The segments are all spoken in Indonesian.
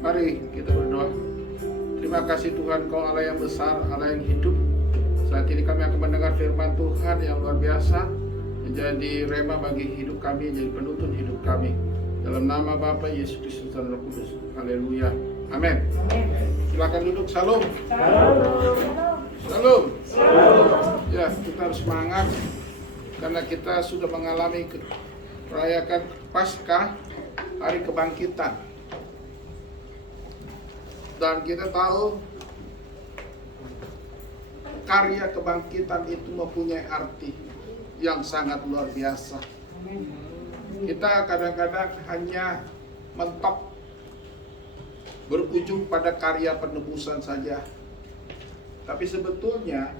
Mari kita berdoa. Terima kasih Tuhan, Kau Allah yang besar, Allah yang hidup. Saat ini kami akan mendengar firman Tuhan yang luar biasa, menjadi rema bagi hidup kami, menjadi penuntun hidup kami. Dalam nama Bapa Yesus Kristus dan Roh Kudus. Haleluya. Amin. Silakan duduk. Salam. Salam. Ya, kita harus semangat karena kita sudah mengalami merayakan Paskah, hari kebangkitan. Dan kita tahu karya kebangkitan itu mempunyai arti yang sangat luar biasa. Kita kadang-kadang hanya mentok berujung pada karya penebusan saja. Tapi sebetulnya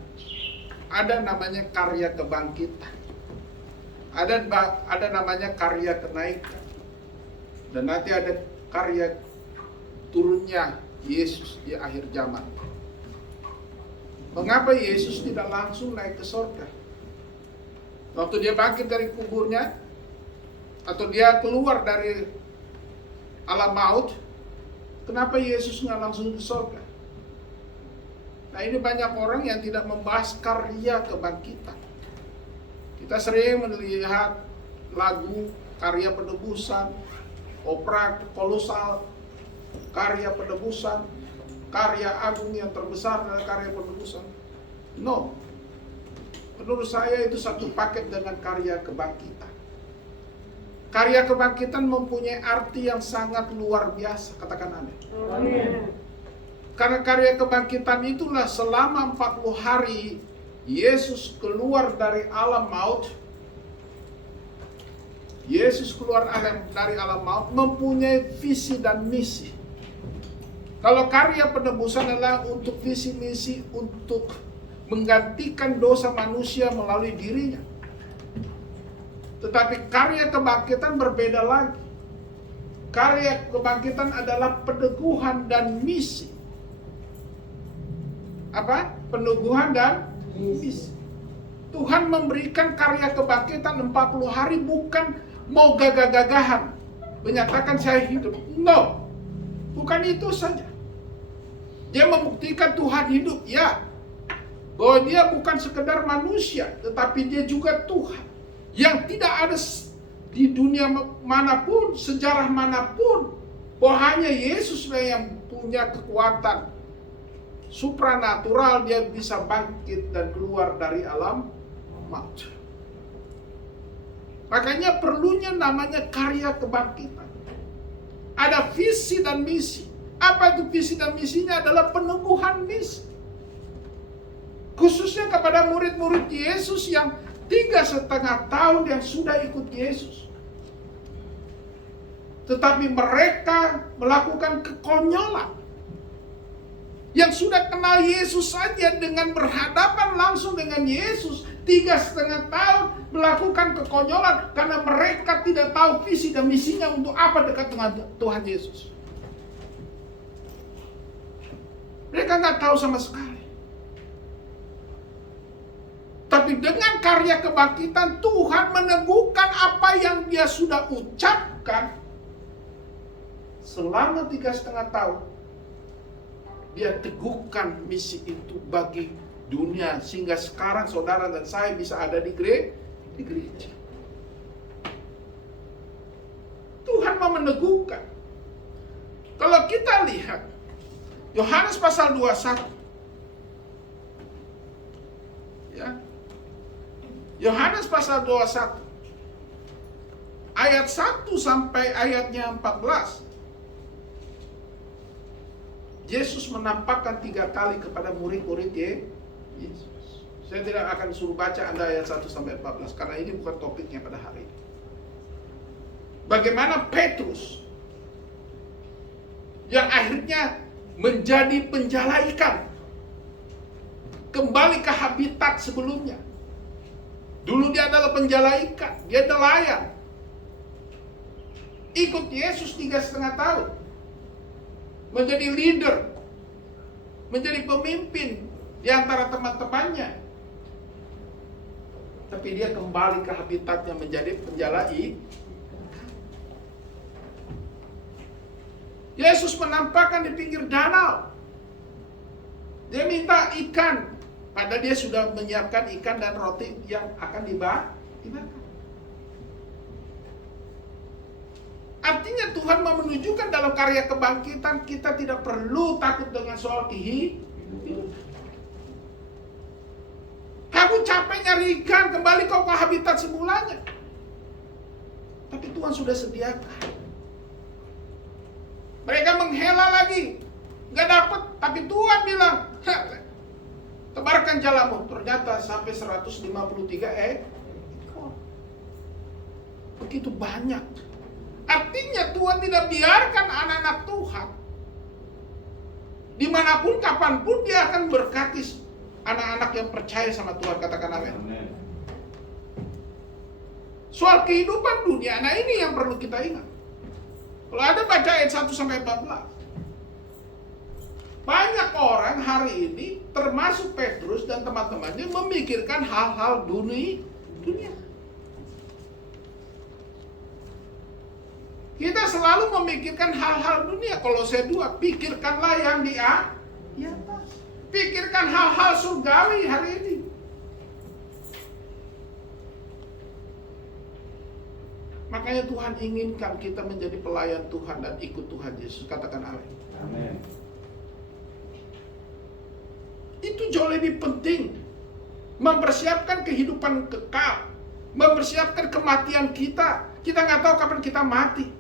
ada namanya karya kebangkitan. Ada namanya karya kenaikan. Dan nanti ada karya turunnya Yesus di akhir zaman. Mengapa Yesus tidak langsung naik ke surga? Waktu dia bangkit dari kuburnya, atau dia keluar dari alam maut, kenapa Yesus nggak langsung ke surga? Nah, ini banyak orang yang tidak membahas karya kebangkitan. Kita sering melihat lagu karya penebusan, opera kolosal, karya penebusan, karya agung yang terbesar adalah karya penebusan. No, menurut saya itu satu paket dengan karya kebangkitan. Karya kebangkitan mempunyai arti yang sangat luar biasa. Katakan amin. Amin. Karena karya kebangkitan itulah selama 40 hari Yesus keluar dari alam maut. Yesus keluar dari alam maut mempunyai visi dan misi. Kalau karya penebusan adalah untuk visi misi untuk menggantikan dosa manusia melalui dirinya. Tetapi karya kebangkitan berbeda lagi. Karya kebangkitan adalah peneguhan dan misi. Apa? Peneguhan dan misi. Tuhan memberikan karya kebangkitan 40 hari bukan mau gagah-gagahan menyatakan saya hidup. No. Bukan itu saja. Dia membuktikan Tuhan hidup, ya. Bahwa dia bukan sekedar manusia, tetapi dia juga Tuhan. Yang tidak ada di dunia manapun, sejarah manapun, bahwa hanya Yesuslah yang punya kekuatan supranatural, dia bisa bangkit dan keluar dari alam maut. Makanya perlunya namanya karya kebangkitan. Ada visi dan misi. Apa itu visi dan misinya? Adalah peneguhan misi. Khususnya kepada murid-murid Yesus yang 3,5 tahun yang sudah ikut Yesus. Tetapi mereka melakukan kekonyolan. Yang sudah kenal Yesus saja dengan berhadapan langsung dengan Yesus 3,5 tahun melakukan kekonyolan karena mereka tidak tahu visi dan misinya untuk apa dekat dengan Tuhan Yesus. Mereka nggak tahu sama sekali. Tapi dengan karya kebangkitan Tuhan meneguhkan apa yang dia sudah ucapkan selama 3,5 tahun. Dia teguhkan misi itu bagi dunia sehingga sekarang saudara dan saya bisa ada di gereja. Tuhan mau meneguhkan. Kalau kita lihat Yohanes pasal 21. Ya. Yohanes pasal 21. Ayat 1 sampai ayatnya 14. Yesus menampakkan 3 kali kepada murid-murid Yesus. Saya tidak akan suruh baca Anda ayat 1 sampai 14 karena ini bukan topiknya pada hari ini. Bagaimana Petrus yang akhirnya menjadi penjala ikan kembali ke habitat sebelumnya. Dulu dia adalah penjala ikan, dia nelayan. Ikut Yesus 3,5 tahun. Menjadi leader, menjadi pemimpin di antara teman-temannya. Tapi dia kembali ke habitatnya menjadi penjala ikan. Yesus menampakkan di pinggir danau. Dia minta ikan, padahal dia sudah menyiapkan ikan dan roti yang akan dimakan. Artinya Tuhan mau menunjukkan dalam karya kebangkitan kita tidak perlu takut dengan soal kehidupan. Kamu capek nyari ikan, kembali kau ke habitat semulanya. Tapi Tuhan sudah sediakan. Mereka menghela lagi, nggak dapat. Tapi Tuhan bilang, tebarkan jalamu. Ternyata sampai 153 ekor. Begitu banyak. Artinya Tuhan tidak biarkan anak-anak Tuhan dimanapun, kapanpun dia akan berkati anak-anak yang percaya sama Tuhan. Katakan amin. Soal kehidupan dunia, nah ini yang perlu kita ingat. Kalau ada baca ayat 1-14, banyak orang hari ini, termasuk Petrus dan teman-temannya, memikirkan hal-hal dunia. Kita selalu memikirkan hal-hal dunia. Kolose 2, pikirkanlah yang di atas. Pikirkan hal-hal surgawi hari ini. Makanya Tuhan inginkan kita menjadi pelayan Tuhan dan ikut Tuhan Yesus. Katakan amin. Amin. Itu jauh lebih penting. Mempersiapkan kehidupan kekal. Mempersiapkan kematian kita. Kita nggak tahu kapan kita mati.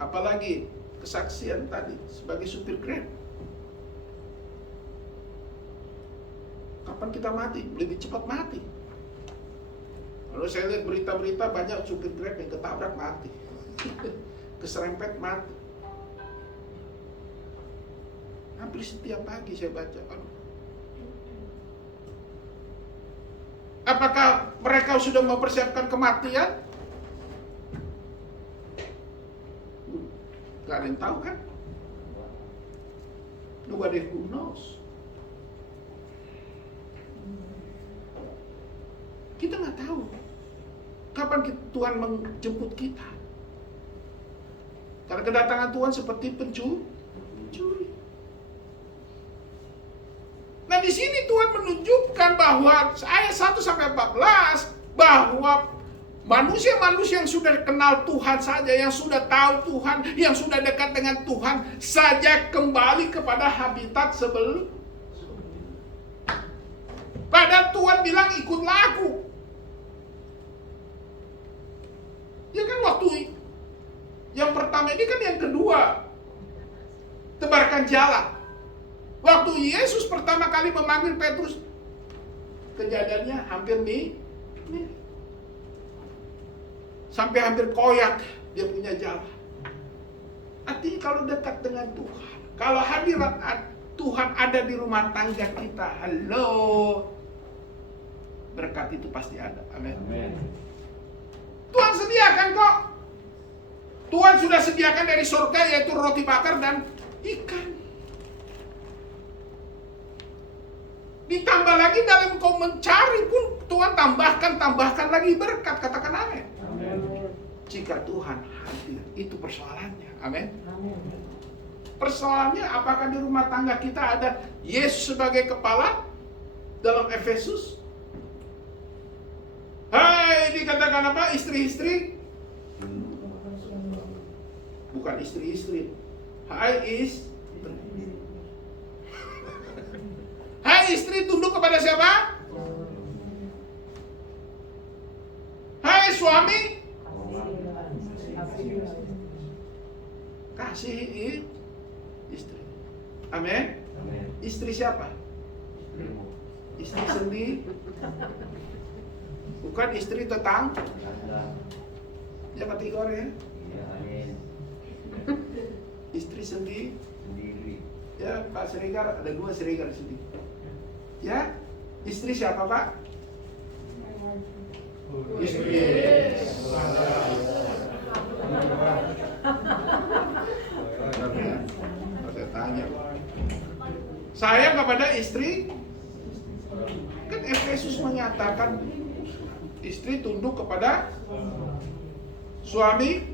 Apalagi kesaksian tadi sebagai supir Grab. Kapan kita mati? Lebih cepat mati. Lalu saya lihat berita-berita banyak supir Grab yang ketabrak mati. Keserempet mati. Hampir setiap pagi saya baca. Apakah mereka sudah mempersiapkan kematian? Gak ada yang tahu kan? Nobody who knows. Kita nggak tahu kapan Tuhan menjemput kita. Karena kedatangan Tuhan seperti pencuri. Nah di sini Tuhan menunjukkan bahwa ayat 1-14 bahwa manusia-manusia yang sudah kenal Tuhan saja, yang sudah tahu Tuhan, yang sudah dekat dengan Tuhan saja kembali kepada habitat sebelum. Padahal Tuhan bilang ikutlah aku. Ya kan waktu yang pertama ini kan yang kedua. Tebarkan jala. Waktu Yesus pertama kali memanggil Petrus, kejadiannya hampir nih. Sampai hampir koyak dia punya jala. Artinya kalau dekat dengan Tuhan, kalau hadirat Tuhan ada di rumah tangga kita, halo, berkat itu pasti ada. Amin. Tuhan sediakan kok. Tuhan sudah sediakan dari surga, yaitu roti bakar dan ikan. Ditambah lagi dalam kau mencari pun Tuhan tambahkan lagi berkat. Katakan amin. Jika Tuhan hadir, itu persoalannya. Amin. Persoalannya apakah di rumah tangga kita ada Yesus sebagai kepala dalam Efesus? Hai, dikatakan apa? Istri-istri? Bukan istri-istri. Hai istri tunduk kepada siapa? Hai suami, kasih istri. Amin. Istri siapa? Istri sendiri. Bukan istri tetangga. Ya kategori ya. Istri sendiri. Ya Pak Serigar, ada 2 Serigar di sini. Ya, istri siapa Pak? Istri. Saya tanya. Sayang kepada istri. Kan Efesus menyatakan istri tunduk kepada suami.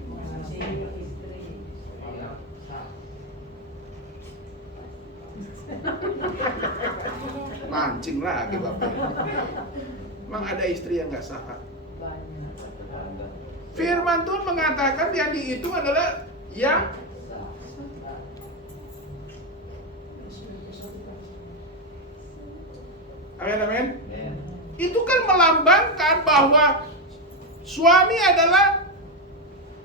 Mancing lagi Bapak. Emang ada istri yang nggak sah? Firman Tuhan mengatakan yang dihitung adalah yang amin, amin. Itu kan melambangkan bahwa suami adalah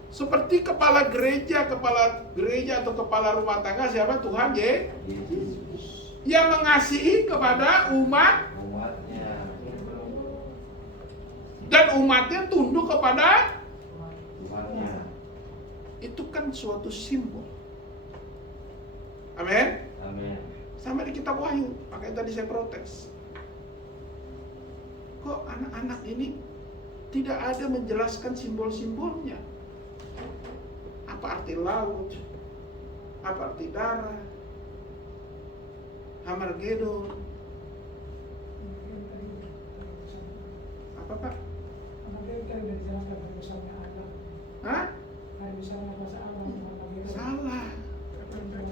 seperti kepala gereja atau kepala rumah tangga siapa? Tuhan Yesus. Yang mengasihi kepada umatnya. Dan umatnya tunduk kepada umatnya. Itu kan suatu simbol. Amin. Amin. Sama di kitab Wahyu, makanya tadi saya protes. Kok anak-anak ini tidak ada menjelaskan simbol-simbolnya? Apa arti laut? Apa arti darah? Hamargedon? Apa Pak? Hah? Salah.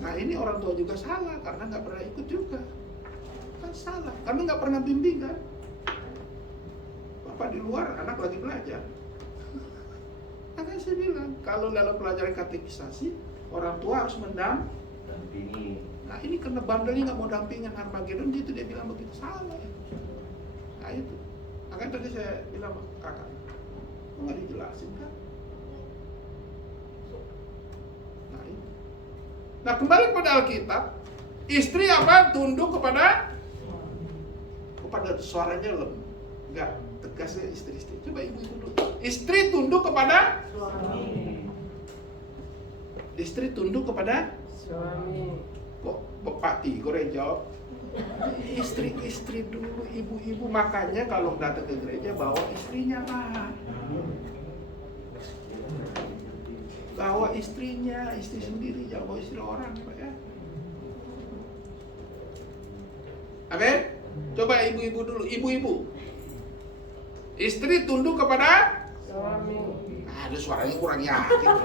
Nah ini orang tua juga salah karena nggak pernah ikut juga. Kan salah, karena nggak pernah bimbingan. Bapak di luar, anak lagi belajar. Makanya saya bilang, kalau dalam pelajaran katekisasi, orang tua harus mendampingi. Nah ini karena bandelnya nggak mau dampingan Harmagedon, dia bilang begitu, salah. Nah itu. Makanya tadi saya bilang kakak, kok nggak dijelasin kan? Nah ini. Nah kembali kepada Alkitab, istri apa? Tunduk kepada suaranya lembut, enggak tegasnya istri-istri. Coba ibu-ibu dulu. Istri tunduk kepada suami. Istri tunduk kepada suami. Kok Bapak Tigor yang jawab? Istri dulu, ibu-ibu. Makanya kalau datang ke gereja bawa istrinya lah. Bawa istrinya, istri sendiri, jangan bawa istri orang, Pak ya. Amin. Coba ibu-ibu dulu, ibu-ibu. Istri tunduk kepada suami. Aduh suaranya kurang yakin.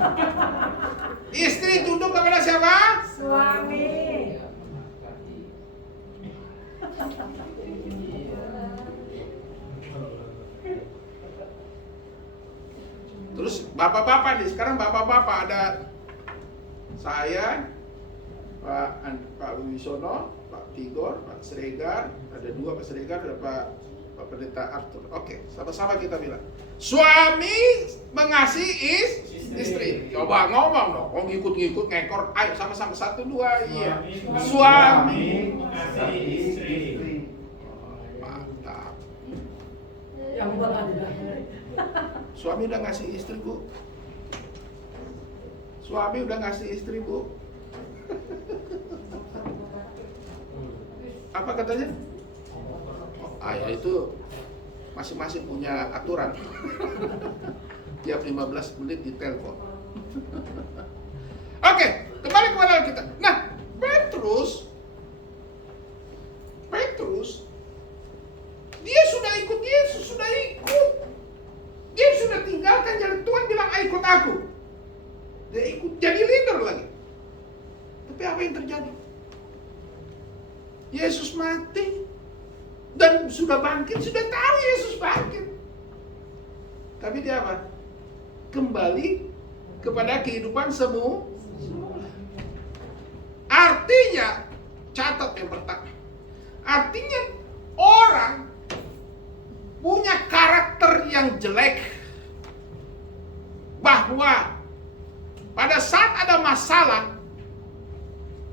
Istri tunduk kepada siapa? Suami. Terus bapak-bapak nih, sekarang bapak-bapak ada saya, Pak Wisono, Pak Tigor, Pak Sregar, ada dua Pak Sregar, ada Pak Pendeta Arthur. Oke, sama-sama kita bilang. Suami mengasihi istri. Coba ngomong dong, ngikut-ngikut ngekor. Ayo sama-sama 1, 2, iya. Suami mengasihi istri. Mantap. Yang benar. Suami udah ngasih istri, Bu. Suami udah ngasih istri, Bu. Apa katanya? Ya itu masing-masing punya aturan. Tiap 15 menit ditelepon. Oke, kembali kepada kita. Nah, Petrus dia sudah ikut Yesus, dia sudah tinggalkan jalan Tuhan, bilang ikut aku. Dia ikut jadi leader lagi. Tapi apa yang terjadi? Yesus mati dan sudah bangkit, sudah tahu Yesus bangkit. Tapi dia apa? Kembali kepada kehidupan semula. Artinya, catat yang pertama. Artinya orang punya karakter yang jelek, bahwa pada saat ada masalah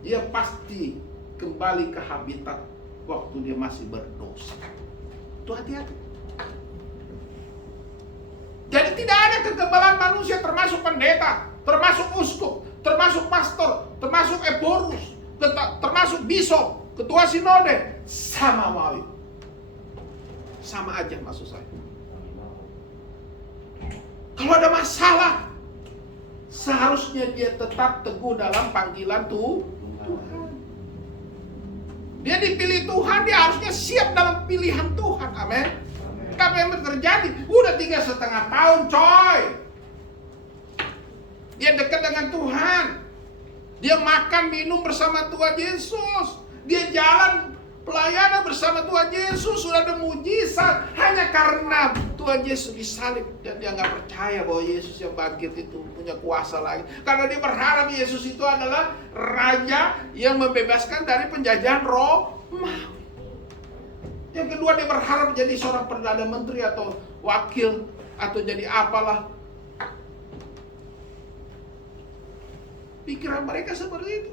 dia pasti kembali ke habitat waktu dia masih berdosa. Itu hati-hati. Jadi tidak ada kekebalan manusia, termasuk pendeta, termasuk uskup, termasuk pastor, termasuk eborus, termasuk bishop, ketua sinode, sama wawi. Sama aja maksud saya. Kalau ada masalah, seharusnya dia tetap teguh dalam panggilan Tuhan. Dia dipilih Tuhan, dia harusnya siap dalam pilihan Tuhan. Amin. Apa yang terjadi? Udah 3,5 tahun, coy. Dia dekat dengan Tuhan. Dia makan minum bersama Tuhan Yesus. Dia jalan pelayanan bersama Tuhan Yesus, sudah ada mujizat. Hanya karena Tuhan Yesus disalib dan dia nggak percaya bahwa Yesus yang bangkit itu punya kuasa lagi. Karena dia berharap Yesus itu adalah Raja yang membebaskan dari penjajahan Romawi. Yang kedua, dia berharap jadi seorang Perdana Menteri atau wakil atau jadi apalah. Pikiran mereka seperti itu.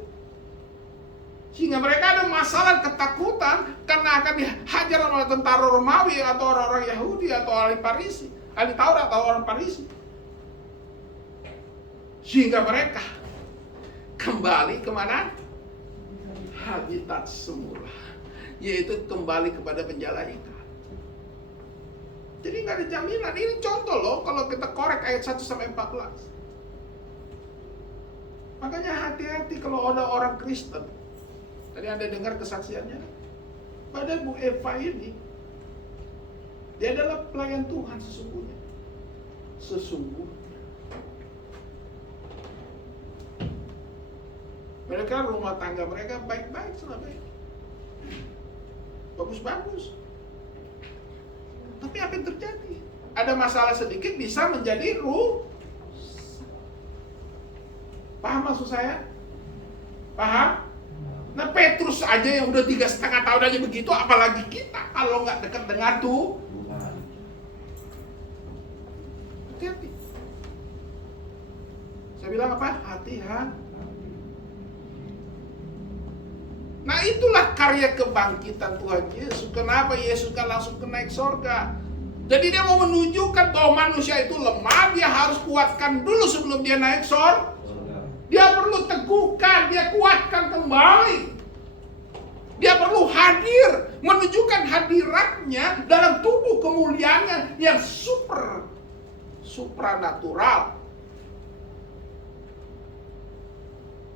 Sehingga mereka ada masalah ketakutan karena akan dihajar oleh tentara Romawi atau orang-orang Yahudi atau ahli Farisi, ahli Taurat atau orang Farisi. Sehingga mereka kembali kemana? Habitat semula, yaitu kembali kepada penjala ikat. Jadi nggak ada jaminan. Ini contoh loh, kalau kita korek ayat 1-14. Makanya hati-hati kalau ada orang Kristen. Tadi Anda dengar kesaksiannya. Padahal Bu Eva ini, dia adalah pelayan Tuhan sesungguhnya. Sesungguhnya. Mereka rumah tangga mereka baik-baik selama ini. Bagus-bagus. Tapi apa yang terjadi? Ada masalah sedikit bisa menjadi paham maksud saya? Paham? Nah, Petrus aja yang udah 3,5 tahun aja begitu, apalagi kita kalau nggak dekat dengan Tuhan. Hati-hati. Saya bilang apa? Hati-hati. Nah, itulah karya kebangkitan Tuhan Yesus. Kenapa Yesus kan langsung naik surga? Jadi dia mau menunjukkan bahwa manusia itu lemah, dia harus kuatkan dulu sebelum dia naik surga. Dia perlu teguhkan, dia kuatkan kembali. Dia perlu hadir, menunjukkan hadiratnya dalam tubuh kemuliaannya yang supranatural.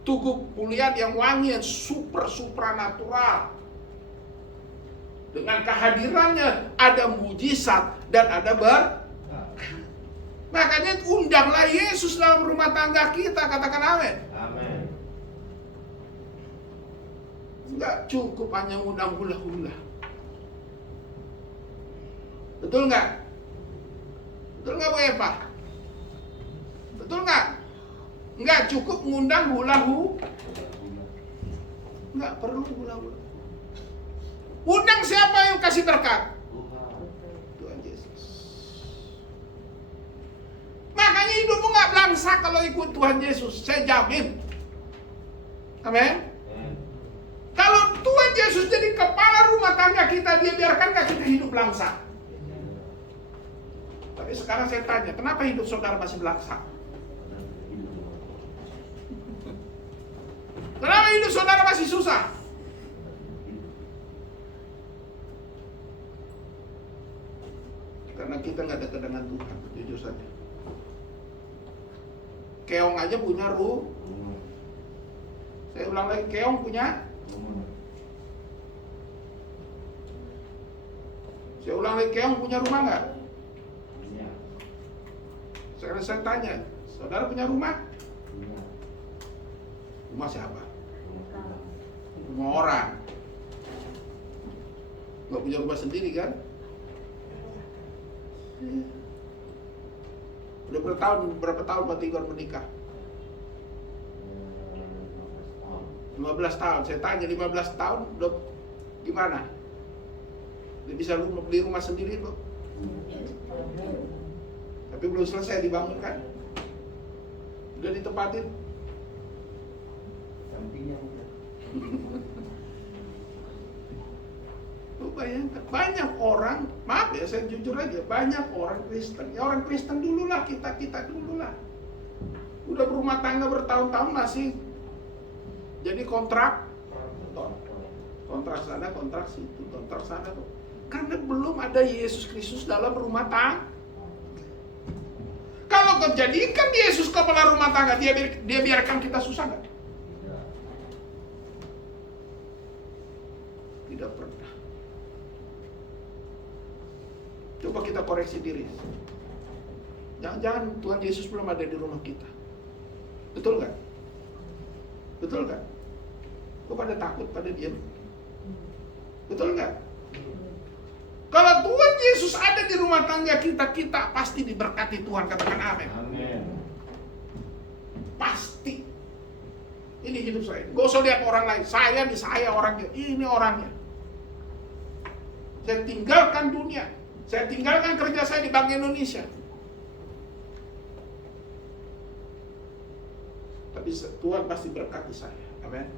Tubuh kemuliaan yang wangi, yang supranatural. Dengan kehadirannya ada mujizat dan ada berkat. Makanya undanglah Yesus dalam rumah tangga kita, katakan amin. Amin. Enggak cukup hanya undang hula-hula. Betul nggak? Betul nggak Bu Eva? Betul nggak? Nggak cukup ngundang hula-hula. Nggak perlu hula-hula. Undang siapa yang kasih berkat? Tuhan Yesus. Makanya hidupmu nggak belangsak kalau ikut Tuhan Yesus, saya jamin. Amin. Kalau Tuhan Yesus jadi kepala rumah tangga kita, dia biarkan nggak kita hidup belangsak? Tapi sekarang saya tanya, kenapa hidup saudara masih belangsak? Kenapa hidup saudara masih susah? Karena kita nggak dekat dengan Tuhan, jujur saja. Keong aja punya ruh. Saya ulang lagi, keong punya. Saya ulang lagi, keong punya rumah nggak? Sekarang saya tanya, saudara punya rumah? Rumah siapa? Rumah orang. Nggak punya rumah sendiri kan? Udah berapa tahun Pak Tigor menikah? 15 tahun. Saya tanya 15 tahun udah gimana? Udah bisa lu beli rumah sendiri kok. Tapi belum selesai dibangun kan? Udah ditempatin? Sampingnya udah. Lu bayangkan, banyak orang, maaf ya saya jujur aja, banyak orang Kristen. Ya orang Kristen dulu lah, kita dulu lah. Udah berumah tangga bertahun-tahun masih jadi kontrak sana, kontrak situ, kontrak sana tuh. Karena belum ada Yesus Kristus dalam rumah tangga. Kalau kau jadikan Yesus kepala rumah tangga, dia biarkan kita susah nggak? Tidak pernah. Coba kita koreksi diri. Jangan-jangan Tuhan Yesus belum ada di rumah kita. Betul nggak? Betul nggak? Kok pada takut, pada diam? Betul nggak? Kalau Tuhan Yesus ada di rumah tangga kita, kita pasti diberkati Tuhan. Katakan amin. Amin. Pasti. Ini hidup saya. Gak usah lihat orang lain. Saya orangnya. Ini orangnya. Saya tinggalkan dunia. Saya tinggalkan kerja saya di Bank Indonesia. Tapi Tuhan pasti berkati saya. Amin.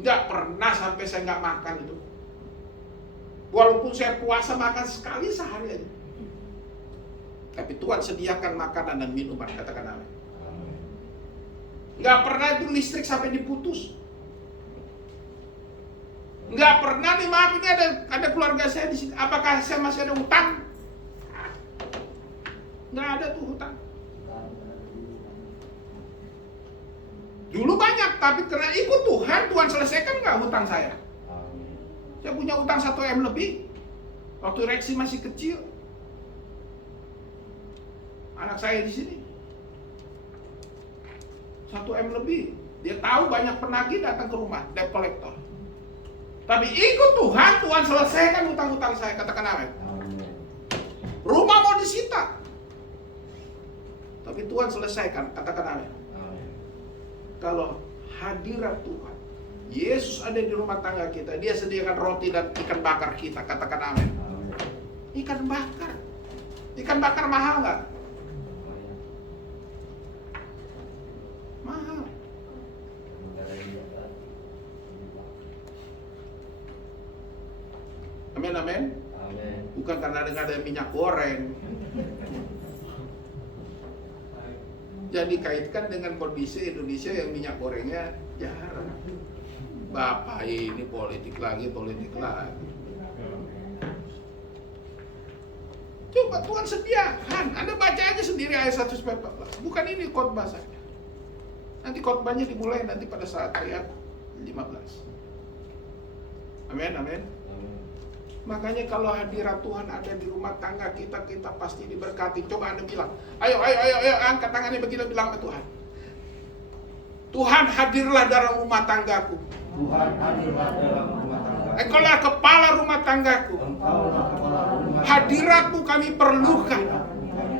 Nggak pernah sampai saya nggak makan itu. Walaupun saya puasa makan sekali sehari aja. Tapi Tuhan sediakan makanan dan minuman. Katakan amin. Nggak pernah itu listrik sampai diputus. Nggak pernah nih, maaf ini ada keluarga saya di sini. Apakah saya masih ada hutang? Nggak ada tuh hutang. Dulu banyak, tapi karena ikut Tuhan, Tuhan selesaikan nggak hutang saya. Saya punya hutang 1 M lebih. Waktu Reksi masih kecil. Anak saya di sini. 1 M lebih. Dia tahu banyak penagih datang ke rumah, debt collector. Tapi ikut Tuhan, Tuhan selesaikan hutang-hutang saya. Katakan amin. Rumah mau disita, tapi Tuhan selesaikan. Katakan amin. Kalau hadirat Tuhan, Yesus ada di rumah tangga kita, Dia sediakan roti dan ikan bakar kita. Katakan amin. Ikan bakar. Ikan bakar mahal nggak? Mahal. Amin, amin. Bukan karena ada minyak goreng. Jadi kaitkan dengan kondisi Indonesia yang minyak gorengnya jarang. Bapak ini politik lagi. Coba Tuhan sediakan. Anda baca aja sendiri ayat 114. Bukan ini khotbah saya. Nanti khotbahnya dimulai nanti pada saat ayat 15. Amin, amin. Makanya kalau hadirat Tuhan ada di rumah tangga kita, kita pasti diberkati. Coba Anda bilang, ayo, angkat tangannya begini, bilang ke Tuhan. Tuhan hadirlah dalam rumah tanggaku. Tuhan hadirlah dalam rumah tanggaku. Engkaulah kepala rumah tanggaku. Hadiratmu kami perlukan,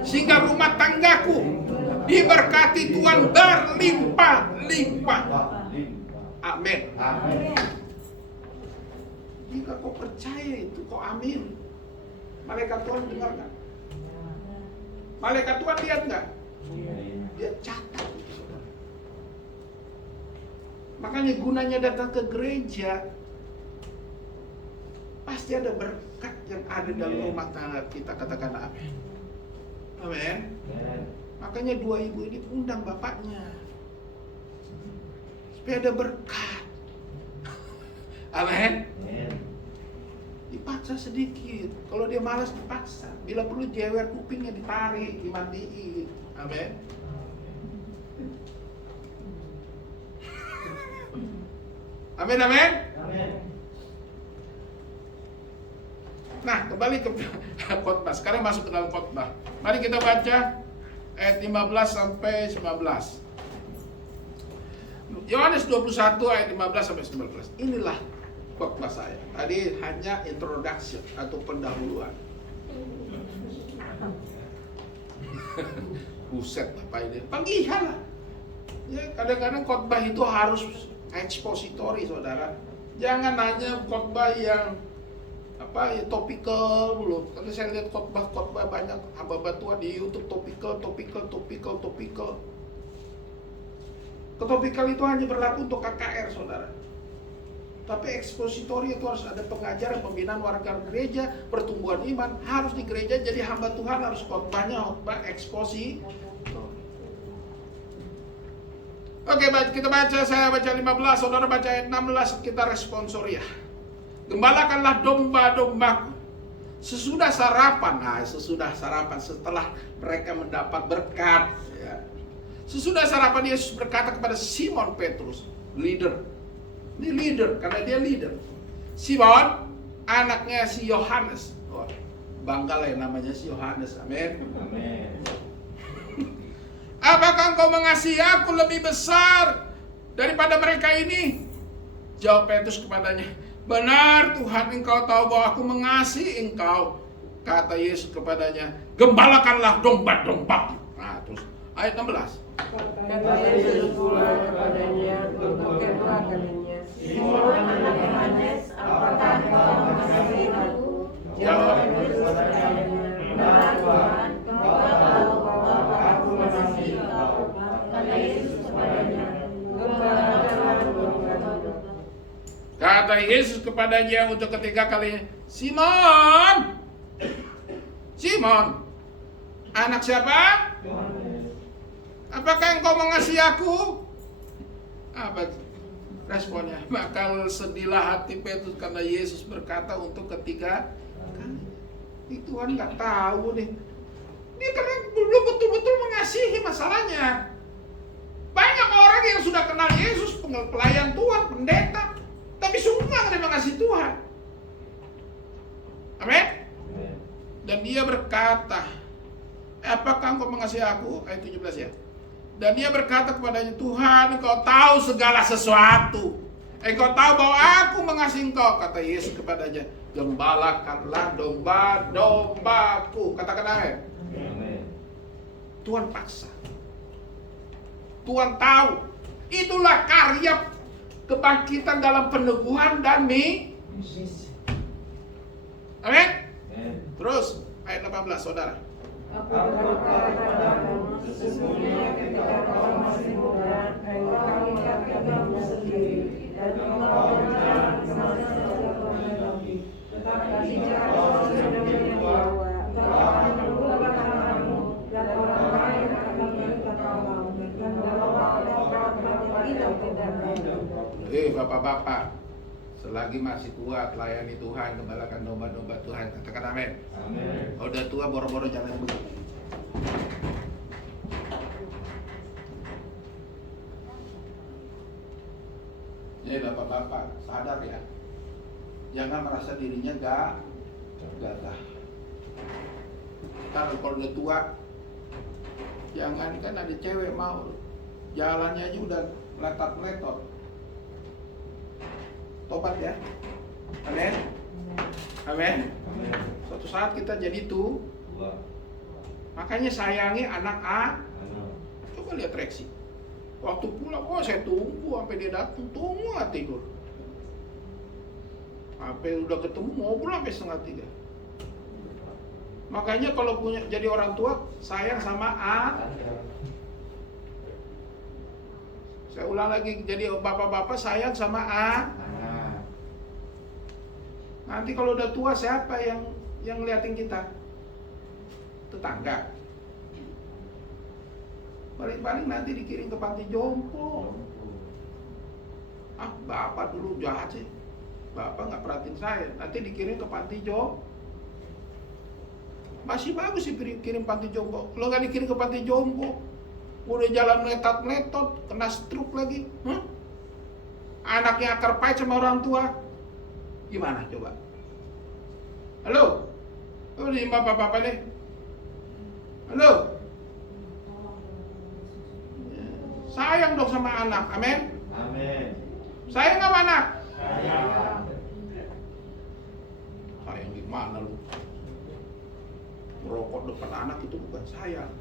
sehingga rumah tanggaku diberkati Tuhan berlimpah-limpah. Amin. Amin. Jika kau percaya itu, kau amin. Malaikat Tuhan dengar nggak? Malaikat Tuhan lihat nggak? Dia catat itu, saudara. Makanya gunanya datang ke gereja, pasti ada berkat yang ada dalam rumah tangga kita. Katakan amin. Amin. Makanya 2 ibu ini undang bapaknya, supaya ada berkat. Amin. Dipaksa sedikit. Kalau dia malas dipaksa. Bila perlu jewer kupingnya ditarik, dimandiin. Amin. Amin, amin. Nah, kembali ke khotbah. Sekarang masuk ke dalam khotbah. Mari kita baca ayat 15 sampai 19. Yohanes 21 ayat 15 sampai 19. Inilah khotbah saya. Tadi hanya introduction atau pendahuluan. Buset apa ini? Panggilan lah. Ya, kadang-kadang khotbah itu harus ekspositori, saudara. Jangan hanya khotbah yang topikal dulu. Karena saya lihat khotbah banyak hamba Tuhan di YouTube topikal. Topikal itu hanya berlaku untuk KKR, saudara. Tapi ekspositori itu harus ada pengajaran, pembinaan warga gereja, pertumbuhan iman, harus di gereja. Jadi hamba Tuhan harus khotbah eksposi. Oke, kita baca, saya baca 15, saudara baca ayat 16, kita responsoriah. Gembalakanlah domba-dombaku sesudah sarapan. Nah, sesudah sarapan, setelah mereka mendapat berkat, ya. Sesudah sarapan Yesus berkata kepada Simon Petrus, leader. Ini leader, karena dia leader. Simon, anaknya si Yohanes. Oh, bangga lah yang namanya si Yohanes. Amin. Amin. Apakah engkau mengasihi aku lebih besar daripada mereka ini? Jawab Petrus kepadanya, Benar Tuhan, engkau tahu bahwa aku mengasihi engkau. Kata Yesus kepadanya, gembalakanlah domba-domba. Nah, terus ayat 16. Kata Yesus pula kepadanya untuk kedua kalinya, Simon anak Yohanes, apakah engkau mengasihi aku? Jawab Yesus kepadanya, benar Tuhan, engkau tahu bahwa aku mengasihi engkau. Kata Yesus kepadanya, gembalakanlah domba-domba. Kata Yesus kepadanya untuk ketiga kalinya, Simon, Simon, anak siapa? Apakah engkau mengasihi aku? Apa responnya? Maka sedihlah hati Petrus karena Yesus berkata untuk ketiga kali. Ini Tuhan nggak tahu nih. Dia karena belum betul-betul mengasihi masalahnya. Banyak orang yang sudah kenal Yesus, pelayan Tuhan, pendeta, tapi sungguh nggak ada mengasihi Tuhan. Amin. Dan dia berkata, apakah engkau mengasihi aku? Ayat 17 ya. Dan dia berkata kepadanya, Tuhan, engkau tahu segala sesuatu. Engkau tahu bahwa aku mengasihi engkau. Kata Yesus kepadanya, gembalakanlah domba-dombaku. Katakan amin. Tuhan paksa. Tuhan tahu. Itulah karya kebangkitan dalam peneguhan dan misi. Amin. Terus ayat 18, saudara. Aku berkata kepadamu, sesungguhnya ketika kau masih muda, engkau ingat kamu sendiri, dan engkau berjalan semasa Tuhan lagi. Tetapi jika kau sudah membawa, engkau akan mengubah kamu, dan orang lain akan meminta tolong, dan orang tidak tahu. Bapak-bapak, selagi masih kuat layani Tuhan, gembalakan domba-domba Tuhan. Katakan amin. Amin. Udah tua boro-boro jalan dulu. Jadi bapak-bapak sadar ya, jangan merasa dirinya gagah. Karena kalau udah tua, jangan kan ada cewek mau jalannya aja udah meletot-meletot. Tobat ya. Amin. Amin. Suatu saat kita jadi tua. Makanya sayangi anak Coba lihat Reksi. Waktu pulang, saya tunggu sampai dia datang, tunggu nggak tidur. Sampai udah ketemu ngobrol sampai 2:30. Makanya kalau punya jadi orang tua, sayang sama Saya ulang lagi, jadi bapak-bapak sayang sama Nanti kalau udah tua siapa yang ngeliatin kita? Tetangga. Paling-paling nanti dikirim ke panti jompo. Bapak dulu jahat sih. Bapak nggak perhatiin saya. Nanti dikirim ke panti jompo. Masih bagus sih kirim panti jompo. Kalau nggak dikirim ke panti jompo, udah jalan meletot-meletot, kena stroke lagi. Anaknya akar pahit sama orang tua. Gimana coba? Halo? Oh, ini bapak-bapak nih. Halo? Sayang dong sama anak, amin? Amin. Sayang sama anak? Sayang. Sayang gimana lu? Merokok depan anak itu bukan sayang.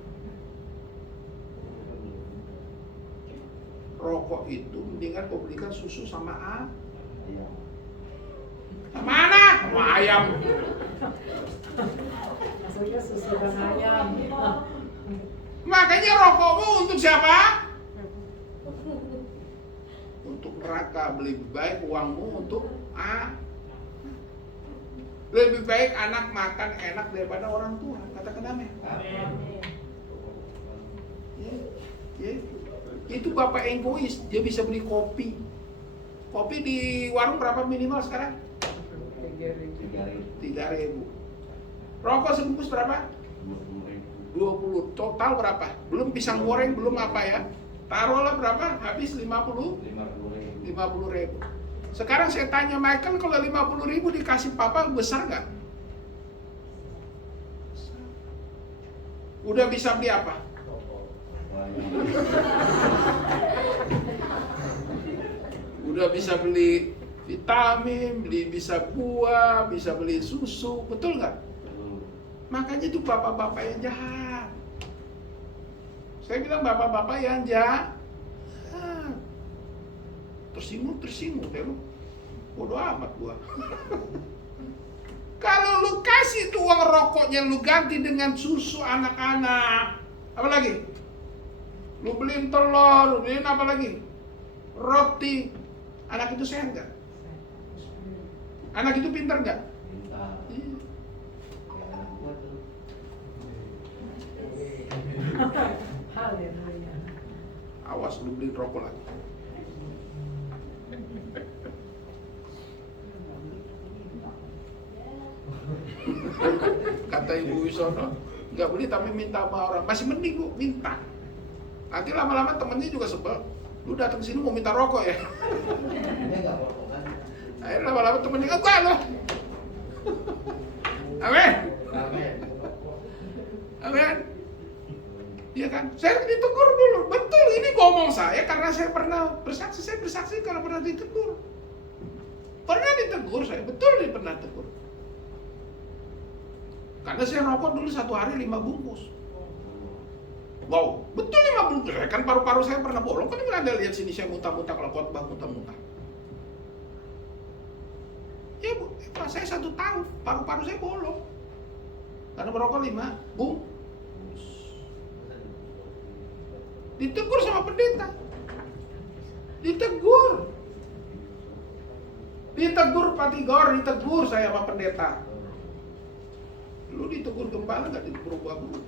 Rokok itu mendingan kau belikan susu sama sama anak, sama ayam. Maksudnya susu dan ayam. Makanya rokokmu untuk siapa? Untuk neraka. Lebih baik uangmu untuk lebih baik anak makan enak daripada orang tua. Katakan amin. Ya. Itu bapak egois. Dia bisa beli kopi. Kopi di warung berapa minimal sekarang? 3.000. Rokok sebungkus berapa? 20. Total berapa? Belum pisang goreng, belum apa ya? Taruhlah berapa? Habis 50.000. Sekarang saya tanya Michael, kalau 50.000 dikasih papa besar nggak? Udah bisa beli apa? Udah bisa beli vitamin, bisa buah, bisa beli susu, betul nggak? Makanya itu bapak-bapak yang jahat. Saya bilang bapak-bapak yang jahat. Tersinggung deh lu. Bodoh amat gua. Kalau lu kasih tuh uang rokoknya lu ganti dengan susu anak-anak. Apa lagi? Lu beliin telur, lu beliin apa lagi? Roti. Anak itu sehat nggak? Anak itu pintar nggak? Pintar. Iya. Haleluya. Awas lu beliin rokok lagi. Kata Ibu Wisono, nggak beli tapi minta sama orang. Masih mending lu minta. Nanti lama-lama temennya juga sebel. Lu datang sini mau minta rokok ya? Ini nggak rokok kan? Akhirnya lama-lama temennya enggak loh. Amin. Amin. Amin. Iya kan? Saya ditegur dulu. Betul, ini ngomong saya karena saya pernah bersaksi. Saya bersaksi karena pernah ditegur. Pernah ditegur saya, betul dia pernah ditegur. Karena saya rokok dulu 1 hari 5 bungkus. Wow, betul 5 bungkus. Kan paru-paru saya pernah bolong. Kan Anda lihat sini saya muntah-muntah kalau khotbah muntah-muntah. Ya Bu, pas saya 1 tahun paru-paru saya bolong. Karena merokok 5 bungkus. Ditegur sama pendeta. Ditegur Pak Tigor, ditegur saya sama pendeta. Lu ditegur gembala gak berubah-ubah?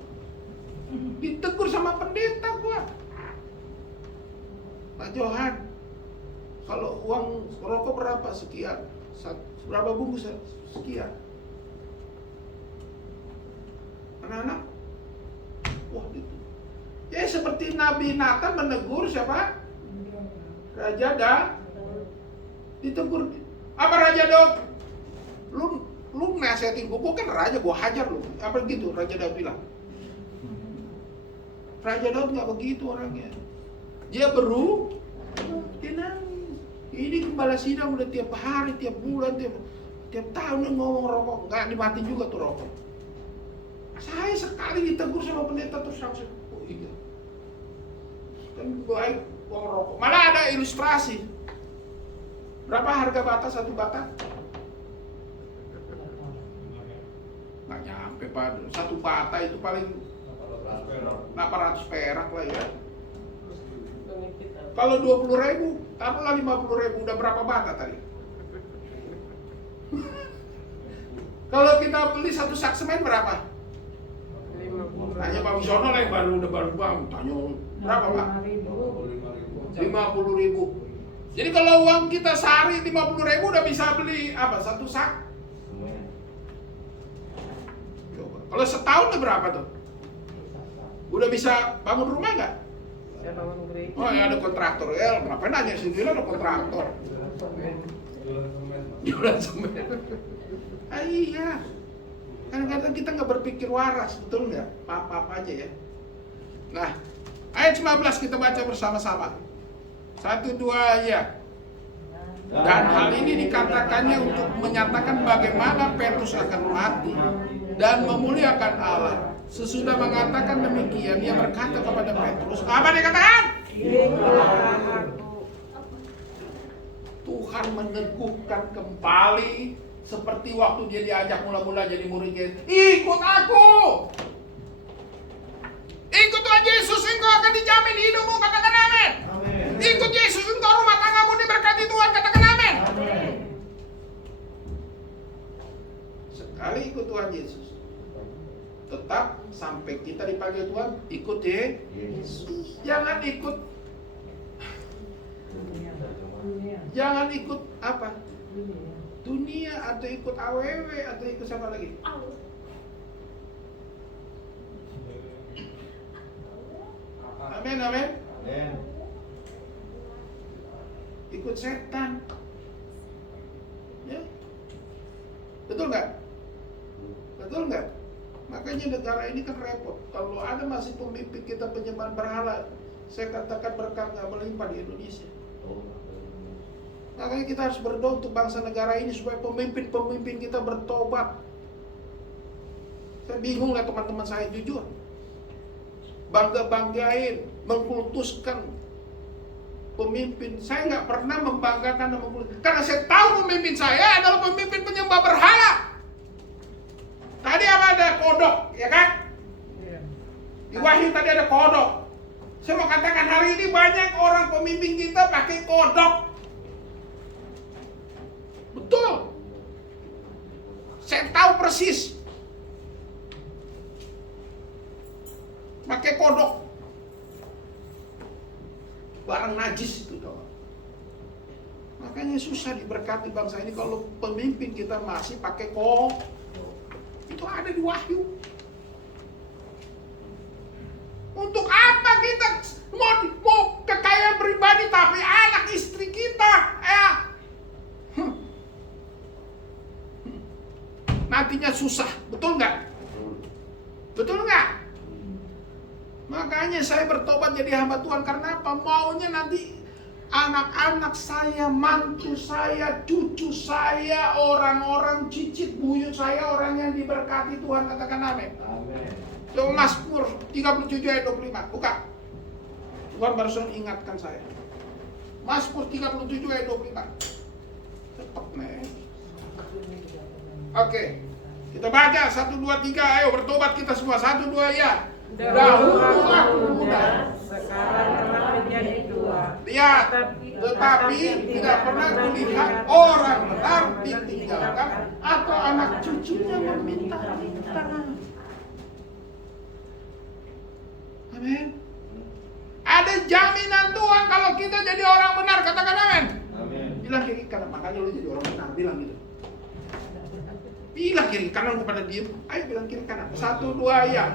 Ditegur sama pendeta gua. Pak Johan, kalau uang rokok berapa? Sekian. Berapa bungkus? Sekian. Anak-anak, wah gitu. Ya seperti Nabi Nathan menegur siapa? Raja Daud. Ditegur. Apa Raja Daud? Lu nasihatin gua kan raja, gua hajar lu. Apa gitu Raja Daud bilang? Raja Daud nggak begitu orangnya. Dia dia nangis. Ini gembala sidang udah tiap hari, tiap bulan, tiap tahun ngomong rokok, nggak dimatiin juga tuh rokok. Saya sekali ditegur sama pendeta terus langsung, oh iya. Kan baik uang rokok. Malah ada ilustrasi. Berapa harga bata 1 bata? Nggak nyampe Pak. 1 bata itu paling 800 perak lah ya. Kalau 20.000, taruhlah 50.000, udah berapa bata tadi? Kalau kita beli 1 sak semen berapa? Tanya Pak Wisono lah yang baru bang, tanya berapa Pak? 50.000. Jadi kalau uang kita sehari 50.000 udah bisa beli apa? 1 sak? Coba. Kalau setahun udah berapa tuh? Udah bisa bangun rumah nggak? Oh ya ada kontraktor ya, ngapain nanya sendiri ada kontraktor. Jualan semen. Iya. Kadang-kadang kita nggak berpikir waras, betul nggak? Apa-apa aja ya. Nah, ayat 19 kita baca bersama-sama. 1, 2, ya. Dan hal ini dikatakannya untuk menyatakan bagaimana Petrus akan mati dan memuliakan Allah. Sesudah mengatakan demikian, dia berkata kepada Petrus, apa dia katakan? Tuhan meneguhkan kembali seperti waktu dia diajak mula-mula jadi muridnya. Ikut aku. Ikut Tuhan Yesus, engkau akan dijamin hidupmu, katakan amin. Ikut Yesus, engkau rumah tanggamu diberkati Tuhan, katakan amin. Sekali ikut Tuhan Yesus, tetap sampai kita dipanggil Tuhan, ikut Yesus. Jangan ikut apa? Dunia atau ikut AWW atau ikut siapa lagi? Amin, amin. Ikut setan. Ya. Betul nggak? Betul nggak? Makanya negara ini kan repot. Kalau ada masih pemimpin kita penyembah berhala, saya katakan berkat nggak melimpah di Indonesia. Makanya kita harus berdoa untuk bangsa negara ini supaya pemimpin-pemimpin kita bertobat. Saya bingung lihat teman-teman saya, jujur. Bangga-banggain, mengkultuskan pemimpin. Saya nggak pernah membanggakan dan mengkultuskan. Karena saya tahu pemimpin saya adalah pemimpin penyembah berhala. Tadi apa ada kodok, ya kan? Di Wahyu tadi ada kodok. Saya mau katakan hari ini banyak orang pemimpin kita pakai kodok. Betul. Saya tahu persis. Pakai kodok. Barang najis itu dong. Makanya susah diberkati bangsa ini kalau pemimpin kita masih pakai kodok. Itu ada di Wahyu. Untuk apa kita mau kekayaan pribadi tapi anak istri kita nantinya susah, betul nggak? Betul nggak? Makanya saya bertobat jadi hamba Tuhan karena apa? Maunya nanti anak-anak saya, mantu saya, cucu saya, orang-orang cicit buyut saya, orang yang diberkati Tuhan, katakan amin. Amin. Coba Mazmur 37 ayat 25, buka. Tuhan barusan ingatkan saya. Mazmur 37 ayat 25. Cepat nih. Oke, kita baca 1, 2, 3, ayo bertobat kita semua. 1, 2 ya. Dahulu aku muda, sekarang telah menjadi tua. Lihat, tetapi tidak pernah kulihat orang benar ditinggalkan atau anak cucunya meminta-minta. Amin. Ada jaminan Tuhan kalau kita jadi orang benar, katakan amin. Amin. Bilang kiri kanan, makanya lu jadi orang benar, bilang gitu. Bilang kiri kanan kepada diem, ayo bilang kiri kanan. 1, 2 ya.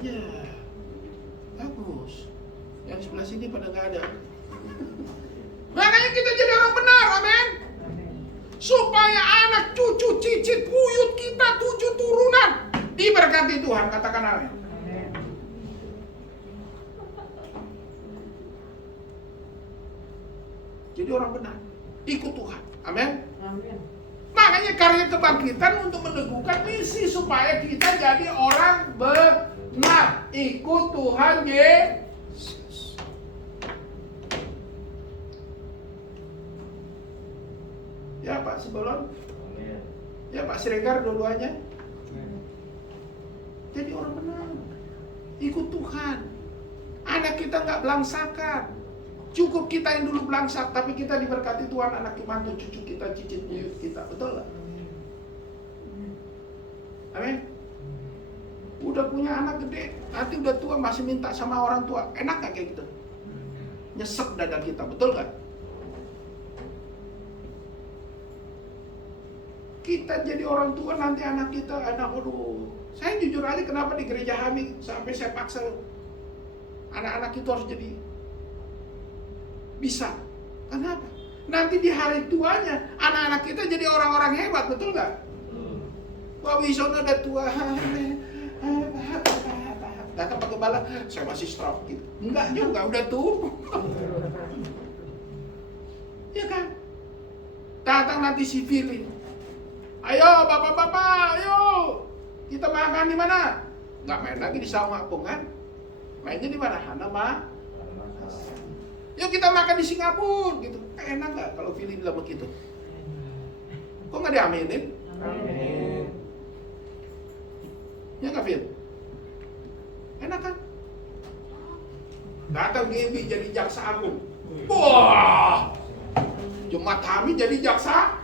Iya, bagus. Yang sebelah sini pada nggak ada. Makanya kita jadi orang benar, amin. Supaya anak, cucu, cicit, buyut kita 7 turunan diberkati Tuhan, katakan amin. Jadi orang benar, ikut Tuhan, amin. Makanya karya kebangkitan untuk meneguhkan misi supaya kita jadi orang benar, ikut Tuhan Yesus. Ya Pak Sebelon, ya Pak Siregar, dua-duanya. Jadi orang benar, ikut Tuhan. Anak kita nggak belangsakan. Cukup kita yang dulu belangsak, tapi kita diberkati Tuhan, anak mantu, cucu kita, cicit buyut kita, betul nggak? Amin. Udah punya anak gede, nanti udah tua masih minta sama orang tua, enak nggak kayak gitu? Nyesek dada kita, betul nggak? Kita jadi orang tua nanti anak kita, aduh. Saya jujur aja kenapa di gereja kami sampai saya paksa anak-anak itu harus jadi bisa. Kenapa? Nanti di hari tuanya anak-anak kita jadi orang-orang hebat, betul nggak? Wah, Wisono udah tua, datang Pak Gembala, saya masih stroke gitu. Enggak juga, udah tua. Ya kan? Datang nanti si Fili, ayo bapak-bapak, ayo kita makan di mana? Nggak main lagi di sawah kan? Mainnya di mana? Hana mah. Yuk kita makan di Singapura gitu. Enak nggak kalau Fili bilang begitu? Kok nggak diaminin? Amin. Ya nggak Fil? Enak kan? Datang Gebi jadi jaksa agung. Wah, Jumat Hamid jadi jaksa.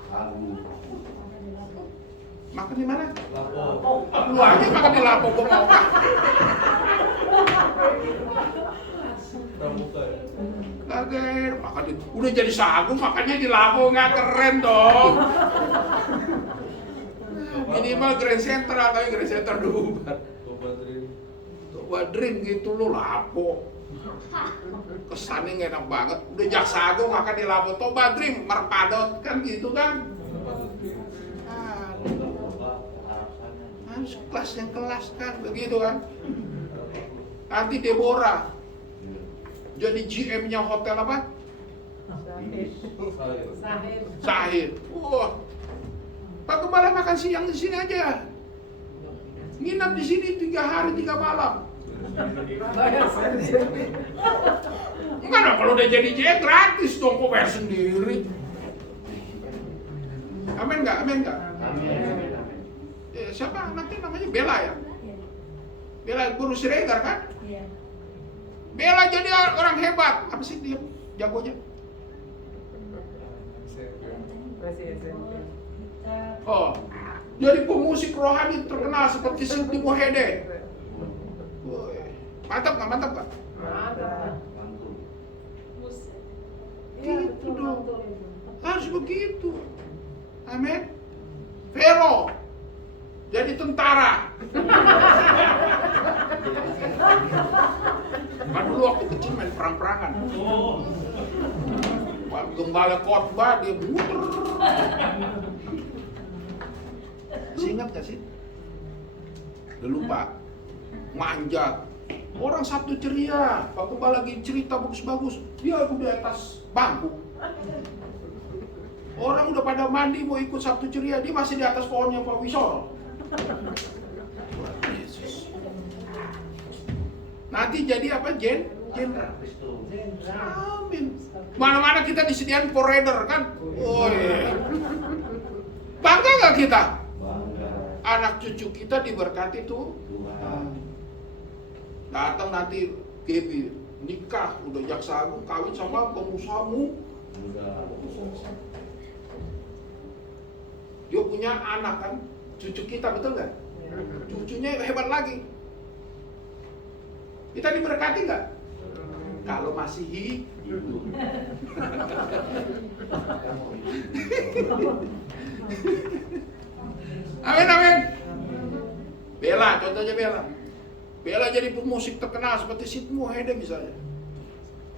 Makan di mana? Lapo. Lu aja makan di Lapo, gua mau kan? Kaget, makan di, udah jadi sagung makannya di Lapo, nggak keren dong. Minimal Grand Central, tapi Grand Central dulu. Badrin gitu lo Lapo. Kesannya nggak enak banget. Udah jaksa agung makan di Lapo, toh Badrin merpadot kan gitu kan? Harus kelas yang kelas kan begitu kan? Nanti Deborah jadi GM-nya hotel apa? Sahid. Wah. Pak Gembala makan siang di sini aja. Nginap di sini 3 hari 3 malam. Enggak dong, kalau udah jadi GM gratis dong, kok bayar sendiri. Amin nggak? Amin nggak? Amin. Siapa anaknya namanya Bella ya? Bella guru Siregar kan? Bella jadi orang hebat. Apa sih dia jagonya? Oh, jadi pemusik rohani terkenal seperti Sidney Mohede. Mantap nggak? Mantap nggak? Mantul. Gitu dong. Harus begitu. Amin. Vero jadi tentara. Kan dulu waktu kecil main perang-perangan. Pak Gembala khotbah dia muter. Masih ingat gak sih? Udah lupa. Manjat. Orang Sabtu ceria. Pak Gembala lagi cerita bagus-bagus. Dia udah di atas bangku. Orang udah pada mandi mau ikut Sabtu ceria, dia masih di atas pohonnya Pak Wisoro. Yesus. Nanti jadi apa? Jenderal. Amin. Mana-mana kita disediakan forerunner kan? Oh iya. Bangga nggak kita? Bangga. Anak cucu kita diberkati tuh. Tuhan. Datang nanti Gaby nikah, udah jaksa agung kawin sama pengusahamu. Enggak. Dia punya anak kan, cucu kita, betul nggak? Cucunya hebat lagi. Kita diberkati nggak? Kalau masih hidup. Amin, amin. Bella, contohnya Bella. Bella jadi pemusik terkenal seperti Sidney Mohede misalnya.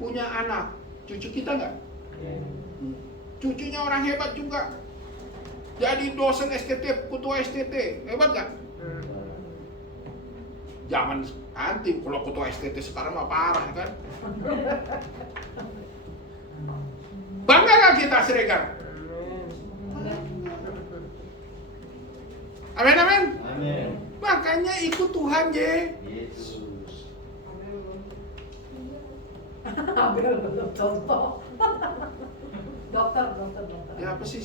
Punya anak, cucu kita nggak? Cucunya orang hebat juga. Jadi dosen STT, ketua STT, hebat nggak? Zaman nanti kalau ketua STT sekarang mah parah kan? Bangga nggak kita Siregar? Amin, amin. Amin. Makanya ikut Tuhan je. Yesus. Dokter. Ya apa sih?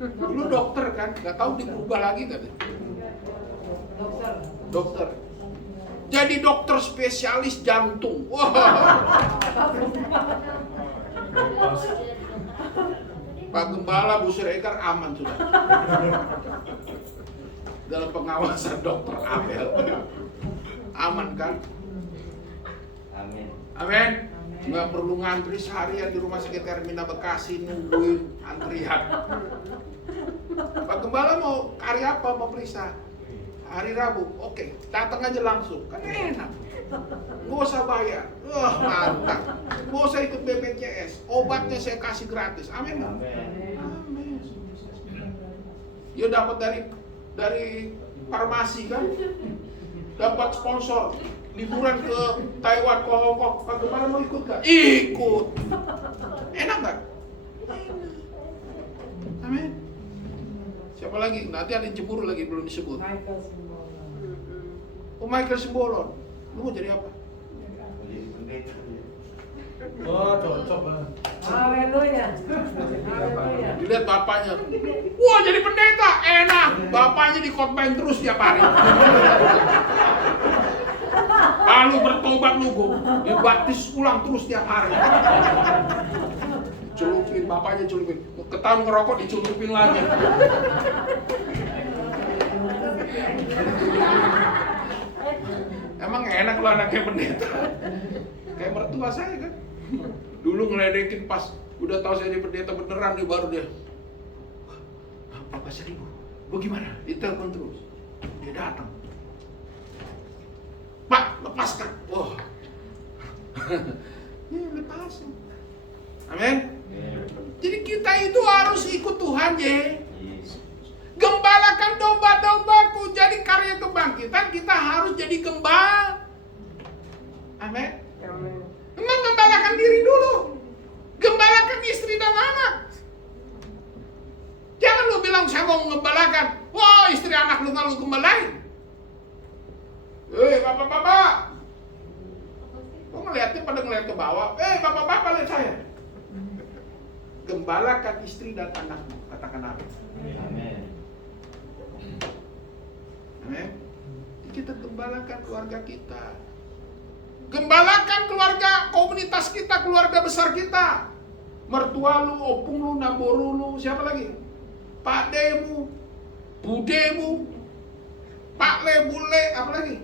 Dulu dokter kan, nggak tahu diubah lagi kan? Dokter. Jadi dokter spesialis jantung. Wah. Pak Gembala, Bu Siregar aman sudah. Dalam pengawasan dokter Abel. Aman kan? Amin. Amin. Nggak perlu ngantri seharian di rumah sakit Hermina Bekasi nungguin antrian. Pak Gembala mau karya apa? Mau periksa hari Rabu, oke, datang aja langsung, kan enak. Nggak usah bayar, wah mantap. Nggak usah ikut BPJS, obatnya saya kasih gratis. Amin nggak? Amin. Amin. Dia dapat dari farmasi kan, dapat sponsor liburan ke Taiwan, ke Hong Kong. Pak Gembala mau ikut nggak? Ikut. Enak nggak? Amin. Siapa lagi? Nanti ada yang cemburu lagi belum disebut. Oh, Michael Simbolon. Lu mau jadi apa? Jadi pendeta. Oh, cocok banget. Haleluya. Dilihat bapaknya. Wah, jadi pendeta. Enak. Bapaknya dikotbain terus tiap hari. Lalu bertobat lu, dibaptis ulang terus tiap hari. Celupin, bapaknya celupin. Ketahuan ngerokok dicelupin lagi. Emang enak lo anaknya pendeta. Kayak mertua saya kan. Dulu ngeledekin pas udah tahu saya jadi pendeta beneran nih baru dia. Bapak Seribu, bagaimana? Ditelepon terus. Dia datang. Pak, lepaskan. Wah. Ya, lepasin. Amin. Jadi kita itu harus ikut Tuhan ya. Gembalakan domba-dombaku. Jadi karya kebangkitan kita harus jadi gembala. Amin. Amin. Menggembalakan diri dulu. Gembalakan istri dan anak. Jangan lu bilang saya mau menggembalakan. Wah, istri anak lu nggak lu gembalain. Bapak-bapak. Kok ngeliatnya pada ngeliat ke bawah? Bapak-bapak lihat saya. Gembalakan istri dan anakmu. Katakan amin. Amin. Amin. Kita gembalakan keluarga kita. Gembalakan keluarga, komunitas kita, keluarga besar kita. Mertua lu, opung lu, namboru lu, siapa lagi? Pak Demu, Budemu, Pak Le, Bule, apa lagi?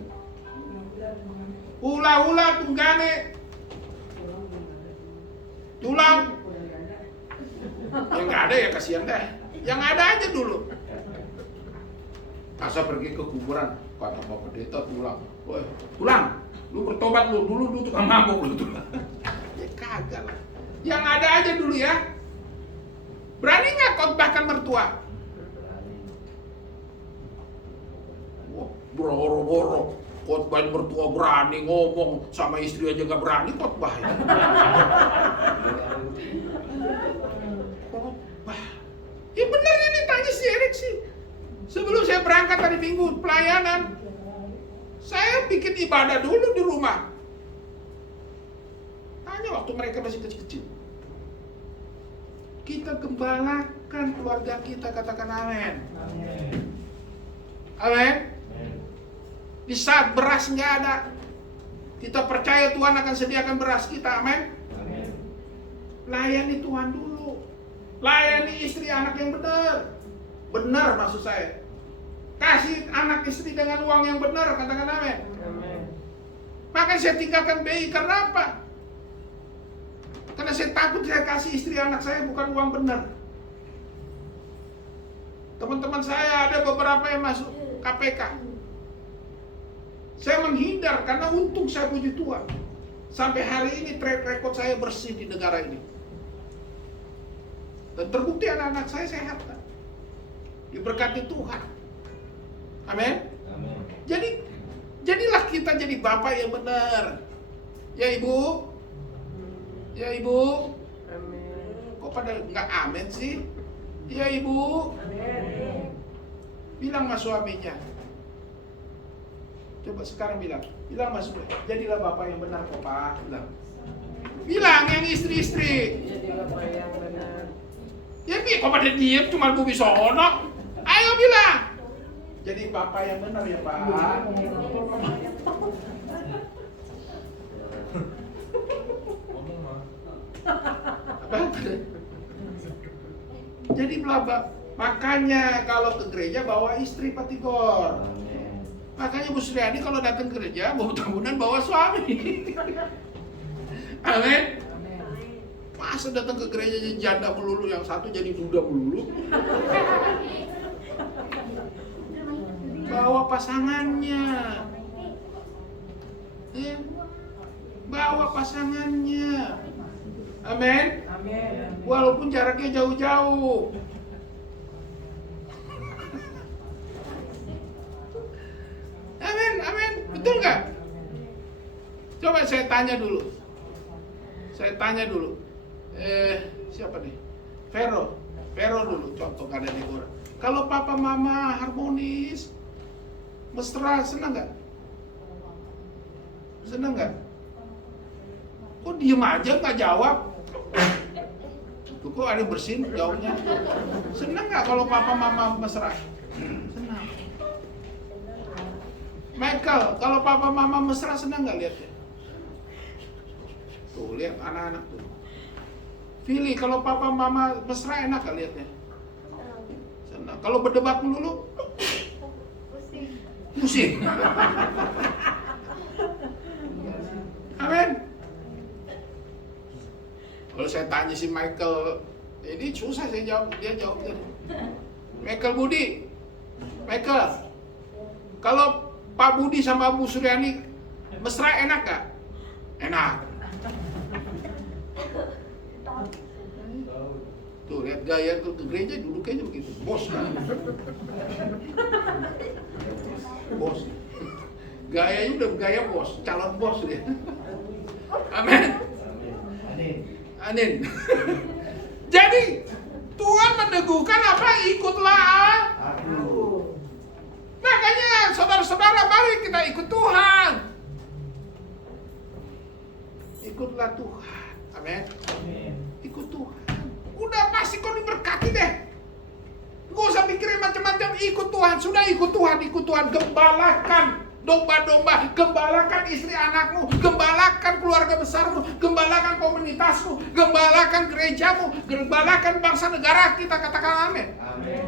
Hula-hula, tunggane, tulang. Yang nggak ada ya kasihan deh. Yang ada aja dulu. Masa pergi ke kuburan, kata Pak Pendeta tulang. Woi, tulang, lu bertobat lu, dulu lu tukang mabuk lu tulang. Ya kagak lah. Yang ada aja dulu ya. Berani nggak khotbahkan mertua? Wah, boro-boro khotbahin mertua berani ngomong, sama istri aja nggak berani khotbah ya. Khotbah. Ya bener ini tanya si Erik sih. Sebelum saya berangkat hari Minggu pelayanan, saya bikin ibadah dulu di rumah. Tanya waktu mereka masih kecil-kecil. Kita gembalakan keluarga kita, katakan amin. Amin. Di saat beras nggak ada, kita percaya Tuhan akan sediakan beras kita, amin. Layani Tuhan dulu. Layani istri anak yang benar. Benar maksud saya. Kasih anak istri dengan uang yang benar, katakan amin. Makanya saya tinggalkan BI karena apa? Karena saya takut saya kasih istri anak saya bukan uang benar. Teman-teman saya ada beberapa yang masuk KPK. Saya menghindar karena untung saya puji Tuhan. Sampai hari ini track record saya bersih di negara ini. Dan terbukti anak-anak saya sehat. Diberkati Tuhan. Amin. Jadilah kita jadi bapak yang benar. Ya Ibu. Ya Ibu. Amin. Kok pada nggak amin sih? Ya Ibu. Amin. Bilang sama suaminya. Coba sekarang bilang sama suami. Jadilah bapak yang benar kok Pak. Bilang yang istri-istri. Jadi bapak yang benar. Ya kok pada diem cuma Bu Bisono. Ayo bilang. Jadi bapak yang benar ya Pak. Ngomong mah. Apa? Jadi belabak. Makanya kalau ke gereja bawa istri Pak Tigor. Makanya Bu Suryani kalau datang ke gereja bawa tamunan bawa suami. Amin. Masa datang ke gereja jadi janda melulu, yang satu jadi duda melulu. Bawa pasangannya. Ya. Bawa pasangannya. Amin. Amin. Walaupun jaraknya jauh-jauh. Amin, amin. Betul nggak? Coba saya tanya dulu. Siapa nih? Vero dulu contoh, nggak ada negara. Kalau papa mama harmonis, mesra, senang nggak? Senang nggak? Kok diem aja nggak jawab? Tuh, kok ada yang bersin jawabnya? Senang nggak kalau papa mama mesra? Senang. Michael, kalau papa mama mesra senang nggak lihatnya? Tuh lihat anak-anak tuh. Pilih kalau papa mama mesra enak gak lihatnya? Senang. Kalau berdebat melulu, pusing. Amin. Kalau saya tanya si Michael, ini susah saya jawab, dia jawab tadi. Michael Budi, kalau Pak Budi sama Bu Suryani mesra enak gak? Enak. Tuh lihat gaya tuh ke gereja duduknya begitu, bos kan? Bos. Gayanya udah gaya bos, calon bos dia. Amin. Amin. Amin. Jadi Tuhan meneguhkan apa? Ikutlah. Aku. Makanya saudara-saudara, mari kita ikut Tuhan. Ikutlah Tuhan. Amin. Amin. Ikut Tuhan. Udah pasti kau diberkati deh. Gak usah pikirin macam-macam. Ikut Tuhan. Sudah ikut Tuhan. Ikut Tuhan. Gembalakan domba-domba. Gembalakan istri anakmu. Gembalakan keluarga besarmu. Gembalakan komunitasmu. Gembalakan gerejamu. Gembalakan bangsa negara kita. Katakan amin. Amin.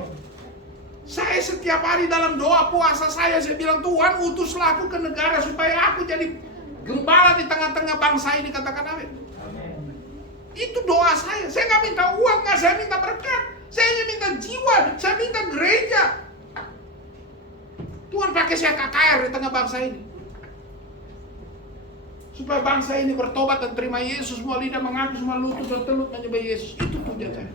Saya setiap hari dalam doa puasa saya bilang, Tuhan utuslah aku ke negara supaya aku jadi gembala di tengah-tengah bangsa ini. Katakan amin. Amin. Itu doa saya. Saya nggak minta uang, nggak, saya minta berkat. Saya hanya minta jiwa, saya minta gereja. Tuhan pakai saya KKR di tengah bangsa ini. Supaya bangsa ini bertobat dan terima Yesus. Semua lidah mengaku, semua lutut bertelut menyembah Yesus. Itu tujuan saya.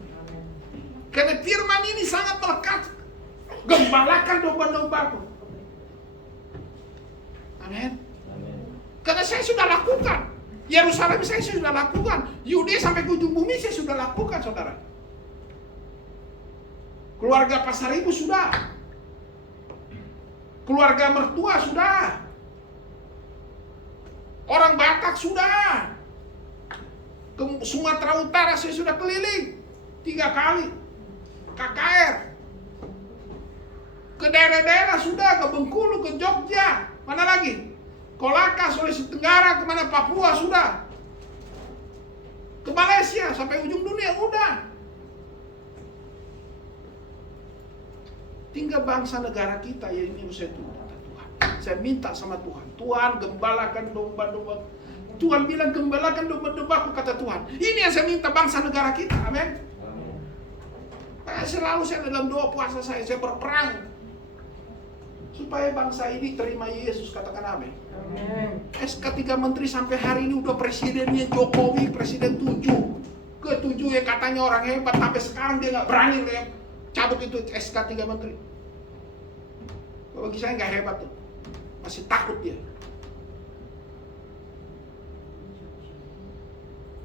Karena firman ini sangat melekat. Gembalakan domba-dombaku. Amin. Amin. Karena saya sudah lakukan. Yerusalem saya sudah lakukan. Yudea sampai ke ujung bumi saya sudah lakukan, saudara. Keluarga Pasar Ibu sudah. Keluarga mertua sudah. Orang Batak sudah. Ke Sumatera Utara saya sudah keliling 3 kali. KKR. Ke daerah-daerah sudah, ke Bengkulu, ke Jogja. Mana lagi? Kolaka, Sulawesi Tenggara, kemana? Papua sudah. Ke Malaysia, sampai ujung dunia udah. Tinggal bangsa negara kita ya ini saya tunggu kata Tuhan. Saya minta sama Tuhan. Tuhan gembalakan domba-domba. Tuhan bilang gembalakan domba-dombaku kata Tuhan. Ini yang saya minta bangsa negara kita. Amin. Amin. Selalu saya dalam doa puasa saya berperang. Supaya bangsa ini terima Yesus, katakan amin. Amin. SK 3 Menteri sampai hari ini udah presidennya Jokowi, presiden 7. Ke-7 yang katanya orang hebat, sampai sekarang dia nggak berani cabut itu SK 3 Menteri. Bagi saya nggak hebat tuh, masih takut dia.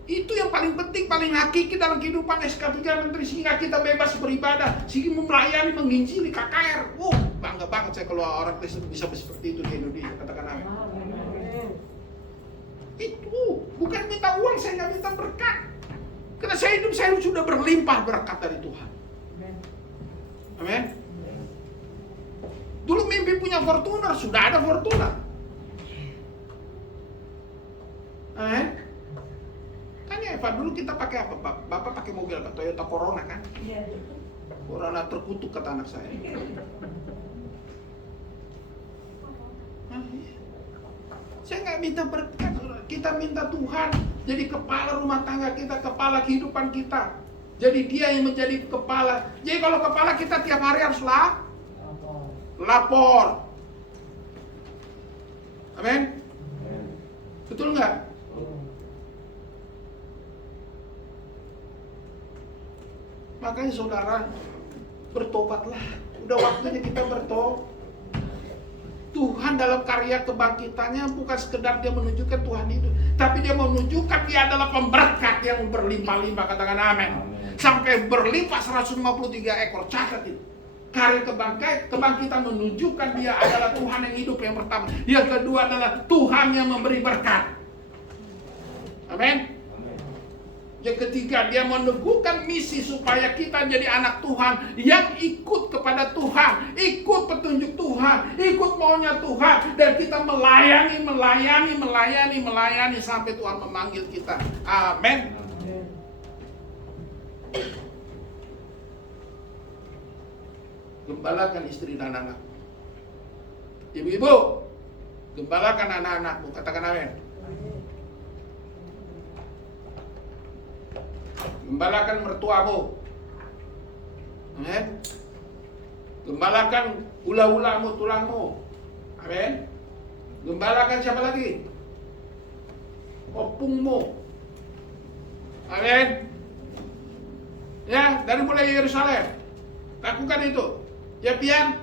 Itu yang paling penting, paling hakiki dalam kehidupan SK 3 Menteri, sehingga kita bebas beribadah, sehingga melayani, menginjili KKR. Bangga banget saya kalau orang Kristen bisa seperti itu di Indonesia, katakan amin. Itu bukan minta uang, saya nggak minta berkat. Karena saya hidup saya sudah berlimpah berkat dari Tuhan. Amin. Dulu mimpi punya Fortuner, sudah ada Fortuner. Amin. Kan ya Pak, dulu kita pakai apa? Bapak pakai mobil apa? Toyota Corona kan? Iya. Corona terkutuk kata anak saya. Saya nggak minta berkat, kita minta Tuhan jadi kepala rumah tangga kita, kepala kehidupan kita. Jadi dia yang menjadi kepala. Jadi kalau kepala kita tiap hari harus lapor. Amin. Betul nggak? Makanya saudara, bertobatlah. Udah waktunya kita bertobat. Tuhan dalam karya kebangkitannya bukan sekedar dia menunjukkan Tuhan itu, tapi dia menunjukkan dia adalah pemberkat yang berlimpah-limpah, katakan amin. Sampai berlimpah 153 ekor, catat itu. Karya kebangkitan menunjukkan dia adalah Tuhan yang hidup yang pertama. Yang kedua adalah Tuhan yang memberi berkat. Amin. Yang ketiga, dia meneguhkan misi supaya kita jadi anak Tuhan yang ikut kepada Tuhan, ikut petunjuk Tuhan, ikut maunya Tuhan, dan kita melayani sampai Tuhan memanggil kita. Amin. Gembalakan istri dan anak. Ibu-ibu, gembalakan anak-anakmu, katakan amin. Gembalakan mertuamu. Amin. Gembalakan ula-ulamu, tulangmu. Amin. Gembalakan siapa lagi? Opungmu. Amin. Ya, dari mulai Yerusalem. Lakukan itu. Ya pian.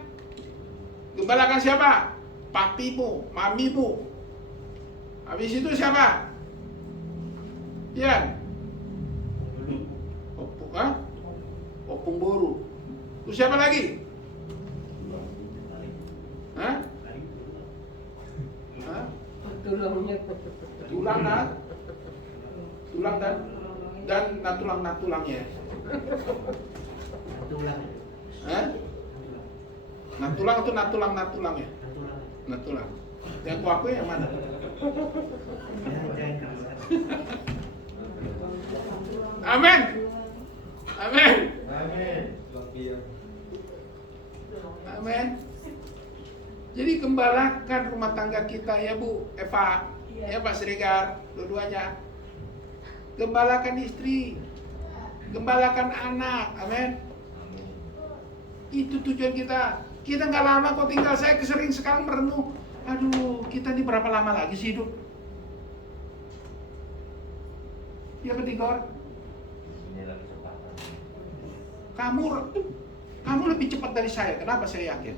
Gembalakan siapa? Papimu, mamimu. Habis itu siapa? Ya. Opung Boru. Terus siapa lagi? Hah? Hah? Tulangnya. Tulang dan natulangnya. Tulang. Hah? Natulang atau natulang ya? Tulang. Natulang. Yang aku yang mana? Amin. Amin. Amin. Amin. Jadi gembalakan rumah tangga kita ya Bu Eva, ya Pak Siregar, dua-duanya. Gembalakan istri, gembalakan anak, amin. Itu tujuan kita. Kita nggak lama kok tinggal, saya sering sekarang merenung. Aduh, kita ini berapa lama lagi sih hidup? Ya Petigor, kamu lebih cepat dari saya. Kenapa saya yakin?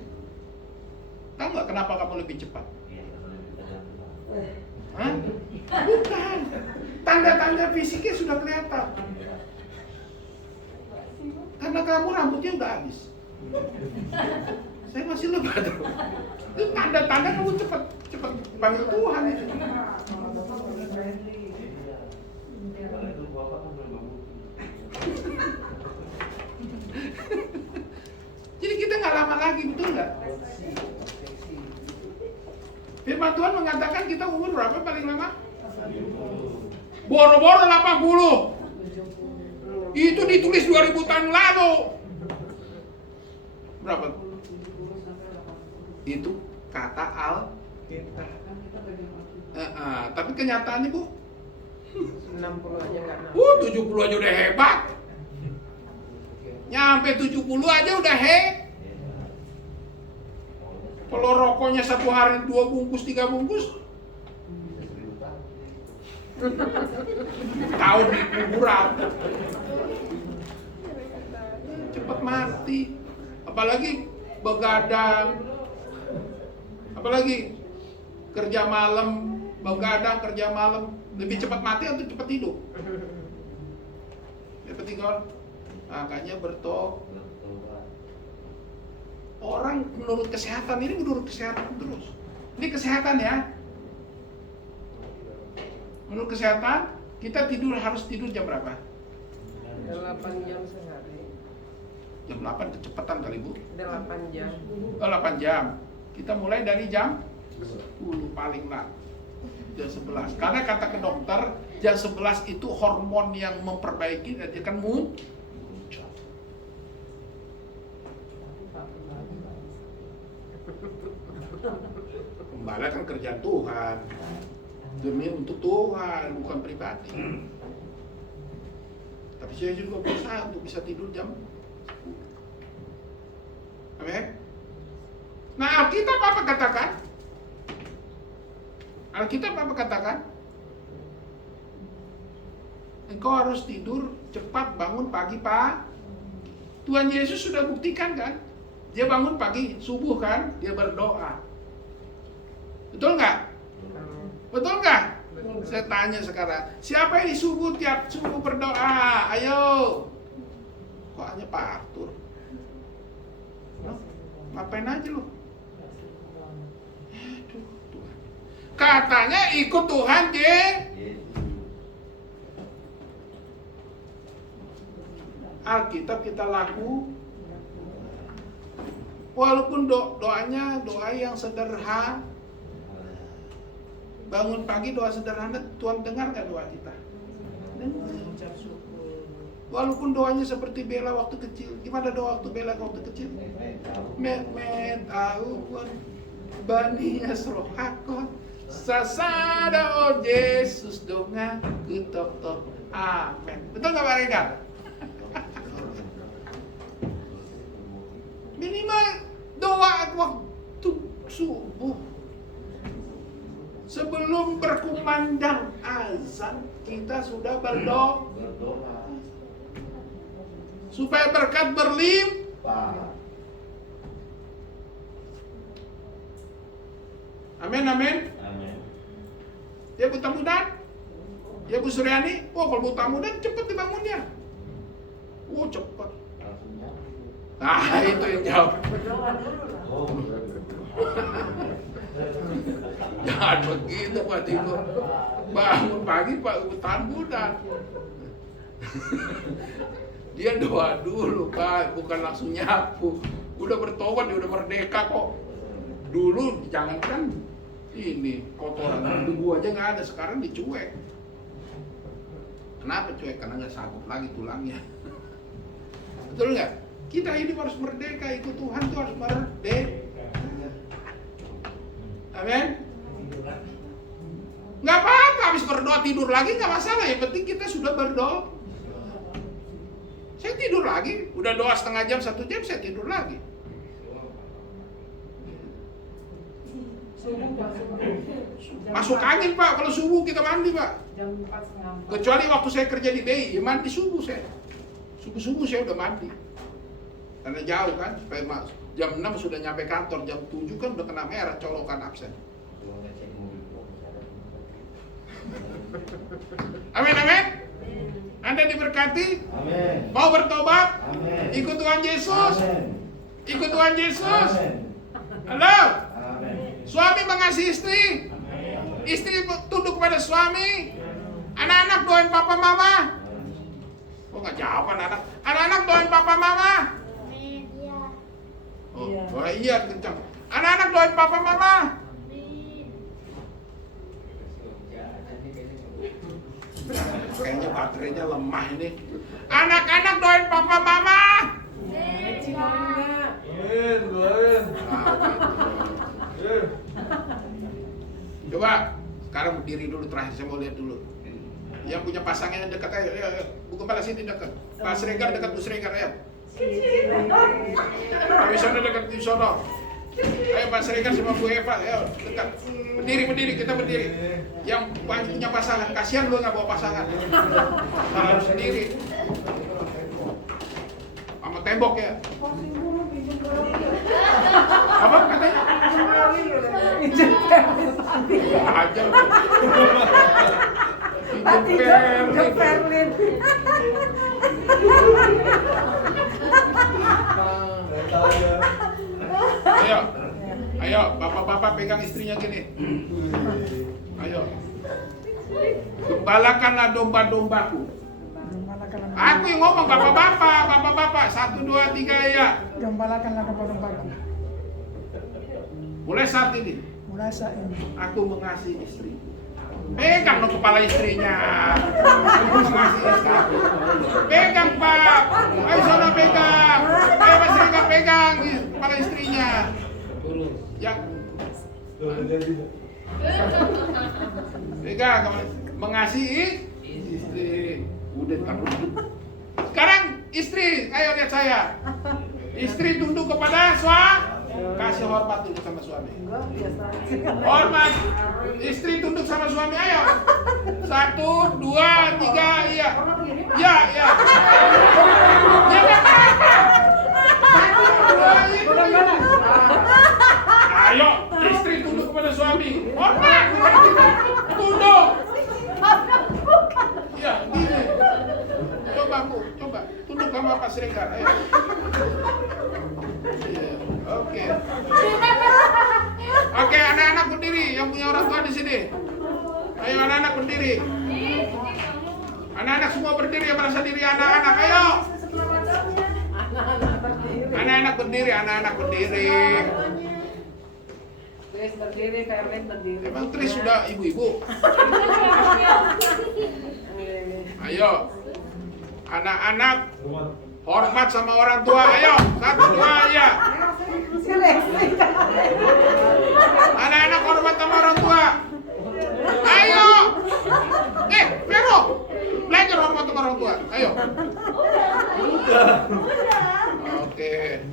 Tahu nggak kenapa kamu lebih cepat? Hah? Bukan. Tanda-tanda fisiknya sudah kelihatan. Karena kamu rambutnya udah habis. Saya masih lebat. Itu tanda-tanda kamu cepat panggil Tuhan itu. Jadi kita nggak lama lagi, betul nggak? Firman Tuhan mengatakan kita umur berapa paling lama? Boro-boro 80. Itu ditulis 2000 tahun lalu. Berapa? Itu kata Alkitab. Tapi kenyataannya Bu, 60 aja nggak 70 aja udah hebat. Nyampe 70 aja udah Kalau rokoknya satu hari 2 bungkus, 3 bungkus, tahun di kuburan, cepat mati. Apalagi begadang, apalagi kerja malam, begadang kerja malam, lebih cepat mati atau cepat hidup? Ya Petigor, makanya orang menurut kesehatan terus. Ini kesehatan ya. Menurut kesehatan, kita harus tidur jam berapa? 8 jam sehari. Jam 8 kecepatan kali Bu. 8 jam. 8 jam. Kita mulai dari jam 10 paling lah. Jam 11. Karena kata ke dokter, jam 11 itu hormon yang memperbaiki dan dia akan muncul. Gembala kan kerjaan Tuhan, demi untuk Tuhan, bukan pribadi. Tapi saya juga berusaha untuk bisa tidur jam 10. Amin. Nah, Alkitab apa katakan? Alkitab apa katakan? Engkau harus tidur cepat, bangun pagi Pak. Tuhan Yesus sudah buktikan kan? Dia bangun pagi, subuh kan? Dia berdoa. Betul nggak? Betul nggak? Saya tanya sekarang, siapa yang di subuh tiap subuh berdoa? Ayo. Kok hanya Pak Arthur? Ngapain aja lu? Aduh, Tuhan. Katanya ikut Tuhan, Alkitab kita laku. Walaupun doanya doa yang sederhana, bangun pagi doa sederhana, Tuhan dengar gak doa kita? Dengar. Walaupun doanya seperti Bella waktu kecil. Gimana doa waktu Bella waktu kecil? Met awun bani asrohakon sasada oh Yesus donga kutok. Amin. Betul gak Pak Regar? Minimal doa waktu subuh sebelum berkumandang azan kita sudah berdoa supaya berkat berlimpah. Amin. Ya mudah-mudahan Ya Bu Suryani, kalau Bu tamu dan cepet dibangunnya. Cepet. Nah, itu yang jawab. Berdoa dulu lah. Jangan begitu Pak tidur. Bangun pagi Pak tambunan. Dia doa dulu Pak, bukan langsung nyapu. Udah bertobat, dia udah merdeka kok. Dulu jangankan ini kotoran debu aja nggak ada, sekarang dicuek. Kenapa cuek? Karena nggak sanggup lagi tulangnya. Betul nggak? Kita hidup harus merdeka, ikut Tuhan tuh harus merdeka. Amin. Nggak apa-apa, habis berdoa tidur lagi nggak masalah. Yang penting kita sudah berdoa. Saya tidur lagi, udah doa setengah jam, 1 jam, saya tidur lagi. Subuh Pak, subuh. Masuk angin Pak, kalau subuh kita mandi Pak. Jam 4:30. Kecuali waktu saya kerja di BI, ya mandi subuh saya. Subuh-subuh saya udah mandi. Karena jauh kan, supaya jam 6 sudah nyampe kantor, jam 7 kan udah kena merah, colokan absen. Amin, amin. Anda diberkati. Amin. Mau bertobat? Amin. Ikut Tuhan Yesus. Amin. Ikut Tuhan Yesus. Amin. Halo. Amin. Suami mengasihi istri. Istri tunduk kepada suami. Anak-anak doain papa mama. Nggak jawab anak-anak. Anak-anak doain papa mama. Iya kencang. Anak-anak doain papa mama. Kayaknya baterainya lemah ini. Anak-anak doain papa mama. Amin, doain. Coba sekarang berdiri dulu, terakhir saya mau lihat dulu. Yang punya pasangan yang dekat, ayo. Bu Gembala sini dekat. Pak Sregar dekat Bu Sregar, ayo. Pak Wisono dekat Bu Wisono. Ayo Pak Sregar sama Bu Eva, ayo dekat. Berdiri, kita berdiri. Yang punya pasangan, kasihan lu nggak bawa pasangan. Harus sendiri. Sama tembok ya. Apa katanya? Aja. Perlin. Ayo, bapak-bapak pegang istrinya gini. Ayo. Gembalakanlah domba-dombaku. Aku yang ngomong, bapak-bapak. 1, 2, 3 ya. Gembalakanlah domba-dombaku. Mulai saat ini. Mulai saat ini. Aku mengasihi istri. Pegang dong kepala istrinya. Aku mengasihi istri. Pegang Pak. Ayo sana pegang. Ayo Mas Rika pegang kepala istrinya. Yang pegang mengasihi istri. Udah terus. Sekarang istri, ayo lihat saya. Istri tunduk kepada suami. Kasih hormat dulu sama suami. Hormat. Istri tunduk sama suami, ayo. 1, 2, 3, iya. Ya. Ya apa? 1, 2, iya. Ayo, istri tunduk kepada suami. Hormat. Tunduk. Ya, gini. Coba Bu, tunduk sama Pak Sregar, ayo. Oke. Oke, anak-anak berdiri yang punya orang tua di sini. Ayo anak-anak berdiri. Anak-anak semua berdiri yang merasa diri anak-anak. Ayo. Anak-anak berdiri. Tris berdiri, Perlin berdiri. Emang Tris sudah ibu-ibu. Ayo. Anak-anak hormat sama orang tua. Ayo, 1, 2, ya. Anak-anak hormat sama orang tua. Ayo. Vero, belajar hormat sama orang tua. Ayo. Oke.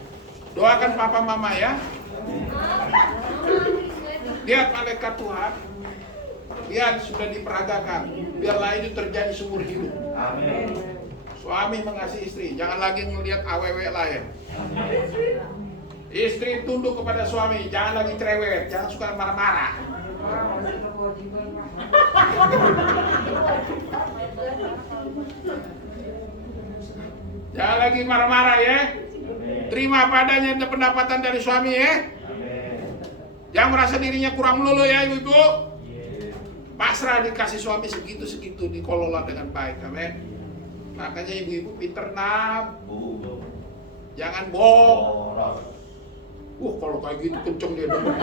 Doakan papa mama ya. Lihat malaikat Tuhan. Lihat sudah diperagakan. Biarlah ini terjadi seumur hidup. Amin. Suami mengasihi istri, jangan lagi melihat awewe lain. Istri tunduk kepada suami, jangan lagi cerewet, jangan suka marah-marah. Jangan lagi marah-marah ya. Terima padanya pendapatan dari suami ya. Jangan merasa dirinya kurang melulu ya ibu-ibu. Pasrah dikasih suami segitu-segitu, dikelola dengan baik. Amin. Makanya ibu-ibu pinter nabung. Jangan boros. Kalau kayak gitu kenceng dia demen.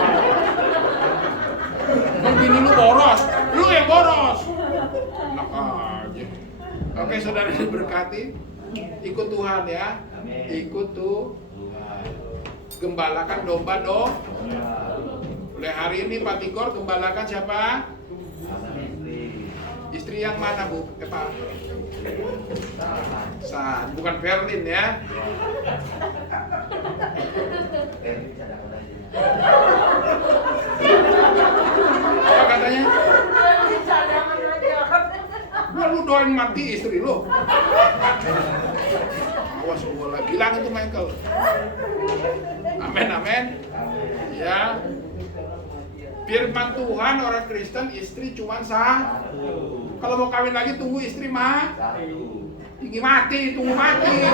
Begini lu boros, lu yang boros. Enak aja. Oke, saudara diberkati. Ikut Tuhan ya. Ikut tuh. Gembalakan domba dong. Mulai hari ini Pak Tigor gembalakan siapa? Istri yang mana Bu? Pak? Bukan Verlin ya. Apa katanya? Lu doain mati istri lu. Awas gua lagi bilang itu Michael. Amin amin. Ya. Firman Tuhan orang Kristen istri cuma satu. Kalau mau kawin lagi tunggu istri satu. Tinggi mati, tunggu mati.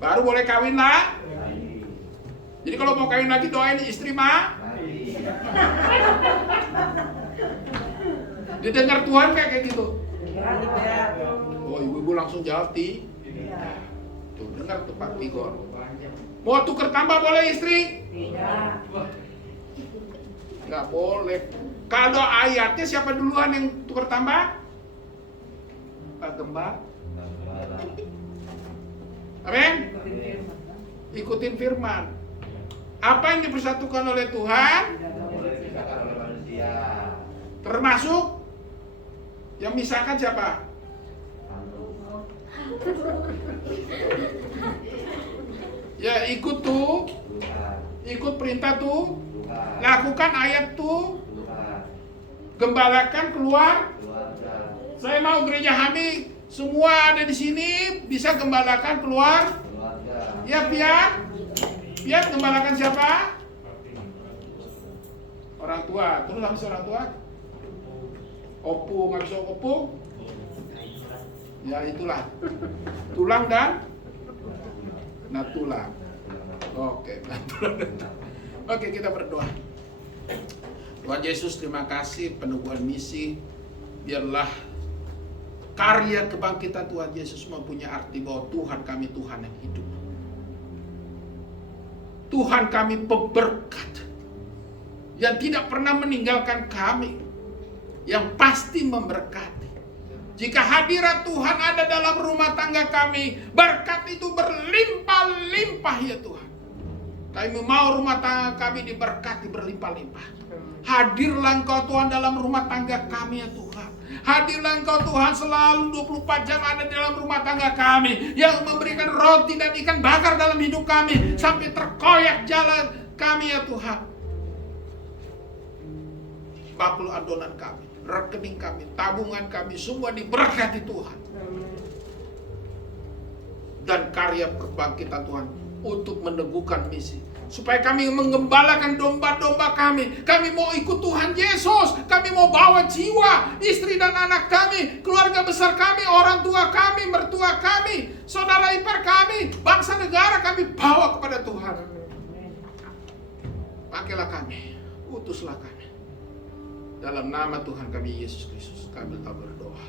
Baru boleh kawin lah. Jadi kalau mau kawin lagi doain istri mati. Didengar Tuhan kayak gitu. Oh ibu-ibu langsung jawab Tuh dengar tuh Pak Tigor. Mau tuker tambah boleh istri? Nggak boleh. Kalau ayatnya siapa duluan yang tuker tambah? Pak Gembala. Amin. Ikutin firman. Apa yang dipersatukan oleh Tuhan? Termasuk yang misahkan siapa? Ya ikut tuh. Ikut perintah tuh. Lakukan ayat tuh. Gembalakan keluar. Saya mau gereja kami semua ada di sini bisa gembalakan keluar. Ya Pian gembalakan siapa? Orang tua. Terus habis orang tua? Opung, habis opung? Ya itulah. Tulang dan tulang. Oke, Oke, kita berdoa. Tuhan Yesus, terima kasih peneguhan misi. Biarlah karya kebangkitan Tuhan Yesus mempunyai arti bahwa Tuhan kami Tuhan yang hidup. Tuhan kami pemberkat yang tidak pernah meninggalkan kami, yang pasti memberkati. Jika hadirat Tuhan ada dalam rumah tangga kami, berkat itu berlimpah-limpah ya Tuhan. Kami mau rumah tangga kami diberkati berlimpah-limpah. Hadirlah Engkau Tuhan dalam rumah tangga kami ya Tuhan. Hadirlah Engkau Tuhan selalu 24 jam ada dalam rumah tangga kami, yang memberikan roti dan ikan bakar dalam hidup kami sampai terkoyak jalan kami ya Tuhan. Bakul adonan kami, rekening kami, tabungan kami semua diberkati Tuhan. Dan karya kebangkitan Tuhan untuk meneguhkan misi. Supaya kami menggembalakan domba-domba kami. Kami mau ikut Tuhan Yesus. Kami mau bawa jiwa, istri dan anak kami, keluarga besar kami, orang tua kami, mertua kami, saudara ipar kami, bangsa negara kami bawa kepada Tuhan. Pakailah kami, utuslah kami. Dalam nama Tuhan kami Yesus Kristus kami berdoa.